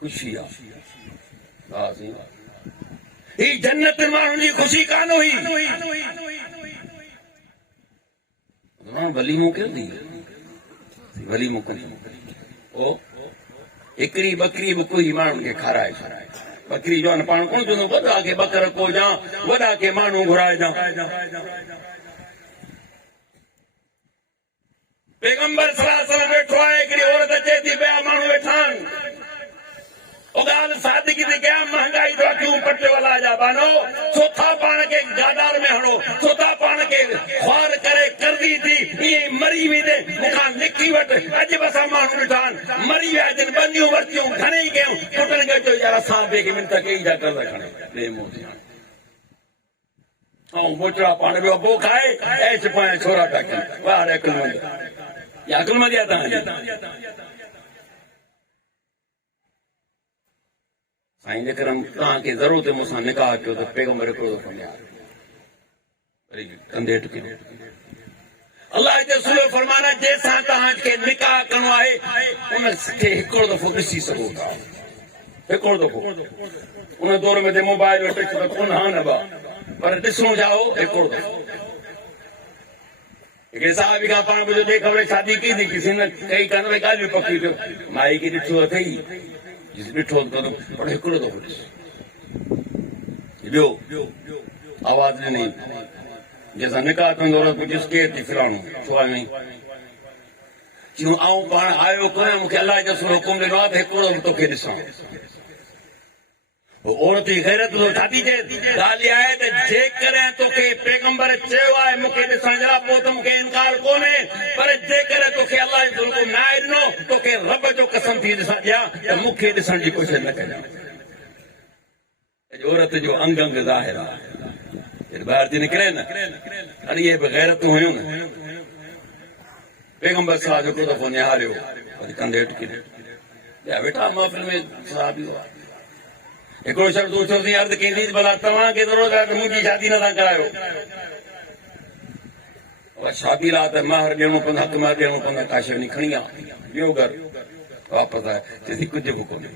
खुशी आहे ही जन्नत माण्हुनि जी खुशी कान हुई भली मोकिलंदी भली मोकिली ओ हिकिड़ी बकरी बि कोई माण्हुनि खे खाराए बकरी जो पाण कोन चवंदो वॾा खे बकर को जा वॾा खे माण्हू घुराइजां पैगंबर सल्लल्लाहु अलैहि वसल्लम वेठो आहे हिकिड़ी औरत अचे थी ॿिया माण्हू वेठा आहिनि ॻाल्हि सादगी थी कयां महांगाई तो क्यों पटे वाला जा बानो चौथा पाण के गादार में हणो चौथा पाण के ख्वार करे करदी थी ये मरी वेंदे मूंखां लिखी वठ अॼु बि असां माण्हू ॾिठा आहिनि मरी विया आहिनि बंदियूं वरितियूं घणेई कयूं पुटनि खे चयो यार असां ॿिए खे मिंट कई जा कर खणे ॿिए मोदी ऐं मोचड़ा पाण ॿियो पोइ खाए ऐश पाए छोरा था कनि वाह अकुलमंद या अकुलमंद आहे तव्हांजी साईं जे करे तव्हांखे ज़रूरत आहे मूंसां निकाह कयो त पैगंबर हिकिड़ो दफ़ो वरी कंधे टुकी अल्लाह जे रसूल फरमाना जंहिंसां तव्हांखे निकाह करणो आहे उनखे हिकिड़ो दफ़ो ॾिसी सघो था हिकिड़ो दफ़ो उन दौर में मोबाइल वटि कोन हा न पर ॾिसणो चाहो हिकिड़ो दफ़ो हिकिड़े साहिब खां पाण ॿुधो ॾे ख़बर शादी की थी किसी न कई कान भई ॻाल्हि बि पकी थियो माई खे ॾिठो अथई ॾिठो पर हिकिड़ो दफ़ो ॾिस ॿियो आवाज़ ॾिनई जंहिंसां निकाह कंदो रहो ॾिस केरु थी फिराणो छो आई चयूं आऊं पाण आयो कोन मूंखे अलाह जो हुकुम ॾिनो आहे त हिकिड़ो दफ़ो तोखे ॾिसां औरत जी गैरत छाती चए ॻाल्हि इहा आहे त जेकॾहिं तोखे पैगंबर चयो आहे मूंखे ॾिसण जा पोइ त मूंखे इनकार कोन्हे पर जेकॾहिं तोखे अलाह जो हुकुम न आहे ॾिनो तोखे रब जो कसम थी ॾियां त मूंखे ॾिसण जी कोशिशि न कजां औरत जो अंग अंग ज़ाहिर आहे ॿाहिरि थी निकिरे न अरे इहे बि गैरतूं हुयूं न पैगंबर साहिब हिकु दफ़ो निहारियो वरी कंधे टुकी ॿिया वेठा महफ़िल में साहिब हिकिड़ो शब्द ऊचो थी अर्ज़ु कई भला तव्हांखे ज़रूरत आहे त मुंहिंजी शादी नथा करायो शादी लाइ त महर ॾियणो पवंदो हक़ महर ॾियणो पवंदो का शइ वञी खणी आ ॿियो घर वापसि आए चई कुझु बि कोन्हे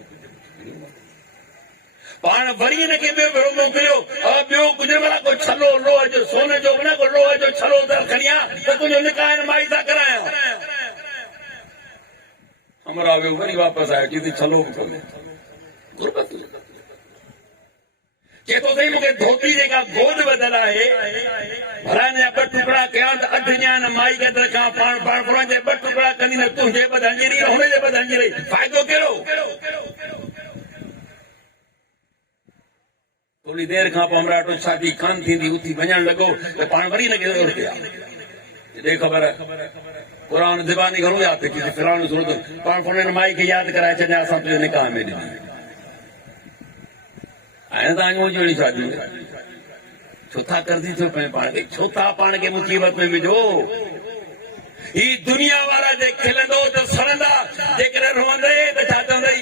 पाण वरी हिनखे ॿियो भेरो मोकिलियो ॿियो कुझु भला को छलो लोह जो सोने जो न को लोह जो छलो त खणी आ त तुंहिंजो निकाह हिन माई सां करायां हमरा वियो वरी वापसि आयो चई छलो बि कोन्हे गुरबत चए थो साईं मूंखे धोती जेका गोद बदल आहे भला हिन जा ॿ टुकड़ा कया त अधु ॼाण माई खे रखां पाण पाण फुरण जे ॿ टुकड़ा कंदी न तुंहिंजे बदन जी रही हुनजे बदन जी रही फ़ाइदो कहिड़ो थोरी देरि खां पोइ हमरा वटि शादी कान थींदी उथी वञण लॻो त पाण वरी हिनखे ज़रूरत आहे ॾे ख़बर क़ुर ज़बानी घणो यादि कई फिराइण जी ज़रूरत पाण फुरण माई खे यादि कराए छॾियां असां तुंहिंजे निकाह में ॾिनी तव्हांजी जहिड़ी शादियूं छो था करदी थियो पए पाण खे छो था पाण खे मुसीबत में विझो ही दुनिया वारा जे खिलंदो त सड़ंदा जेकॾहिं रोअंदे त छा चवंदई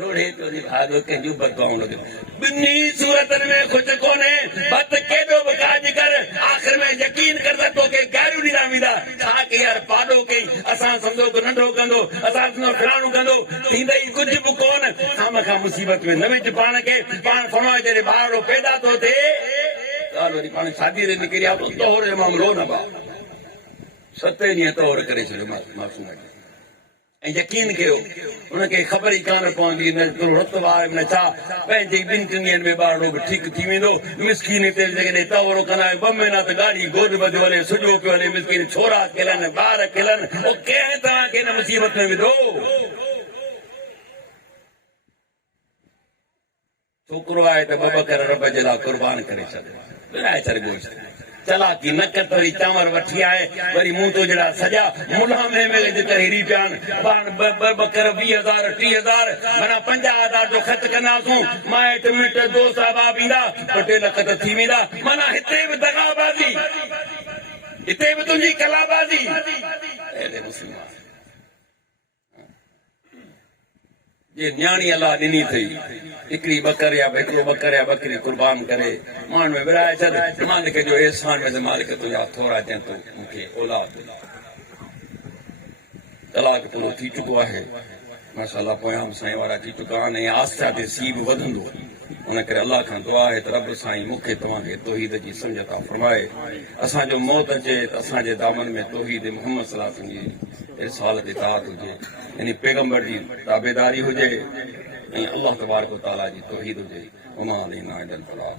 लोढ़े तो भाॻ कंहिंजूं बदबाऊं लॻे ॿिन्ही सूरतनि में कुझु कोन्हे बत केॾो बि काज कर आख़िर में यकीन कर त तोखे गारियूं ॾींदा वेंदा छा कई यार पाॾो कई असां सम्झो त नंढो कंदो असां सम्झो फिराणो कंदो थींदई कुझु बि कोन खां मुसीबत में न विझ पाण खे पाण फणो जॾहिं ॿार पैदा थो थिए ॻाल्हि वरी पाण शादी ते निकिरी आहे तौर जो मामलो न भाउ 7 ॾींहं तौर करे छॾियो मासूम खे ऐं यकीन कयो उनखे ख़बर ई कान पवंदी न रत वार न छा पंहिंजे 2-3 ॾींहंनि में ॿारड़ो बि ठीकु थी वेंदो मिसकीन हिते जॾहिं तौर कंदा आहियूं 2 महीना त गाॾी गोद ॿधियो हले सुॼो पियो हले मिसकीन छोरा खिलनि ॿार खिलनि पोइ कंहिं तव्हांखे हिन मुसीबत में विधो छोकिरो आहे त ॿ बकर रब जे लाइ क़ुर्बान करे छॾियो विराए छॾ गोश्त चलाकी न कर वरी चांवर वठी आए वरी मूं तो जड़ा सजा मुल्हा में जेका हिरी पिया ॿ बकर 20,000 30,000 माना 50,000 जो ख़र्च कंदासूं माइट मिट दोस्त अहबाब ईंदा ॿ टे लख त थी वेंदा माना हिते बि दगाबाज़ी हिते बि तुंहिंजी कलाबाज़ी अहिड़े मुस्लमान जे न्याणी अलाह ॾिनी अथई हिकिड़ी बकर या हिकिड़ो बकर या बकरी कुर्बान करे मान में विराए छॾ मालिक जो एहसान में मालिक तुंहिंजा थोरा ॾियनि तूं मूंखे औलाद तलाक पूरो थी चुको आहे माशाअल्लाह पोयां साईं वारा थी चुका आहिनि ऐं आस्था ते सी बि वधंदो उन करे अलाह खां दुआ आहे त रब साईं मूंखे तव्हांखे तौहीद जी सम्झ था फरमाए असांजो मौत अचे त असांजे दामन में तौहीद मोहम्मद सल्लल्लाहु अलैहि वसल्लम जी रिसालत जी इताअत हुजे यानी पैगंबर जी ताबेदारी हुजे ऐं अल्लाह तबारक व तआला जी तौहीद हुजे वमा अलैना इल्लल बलाग।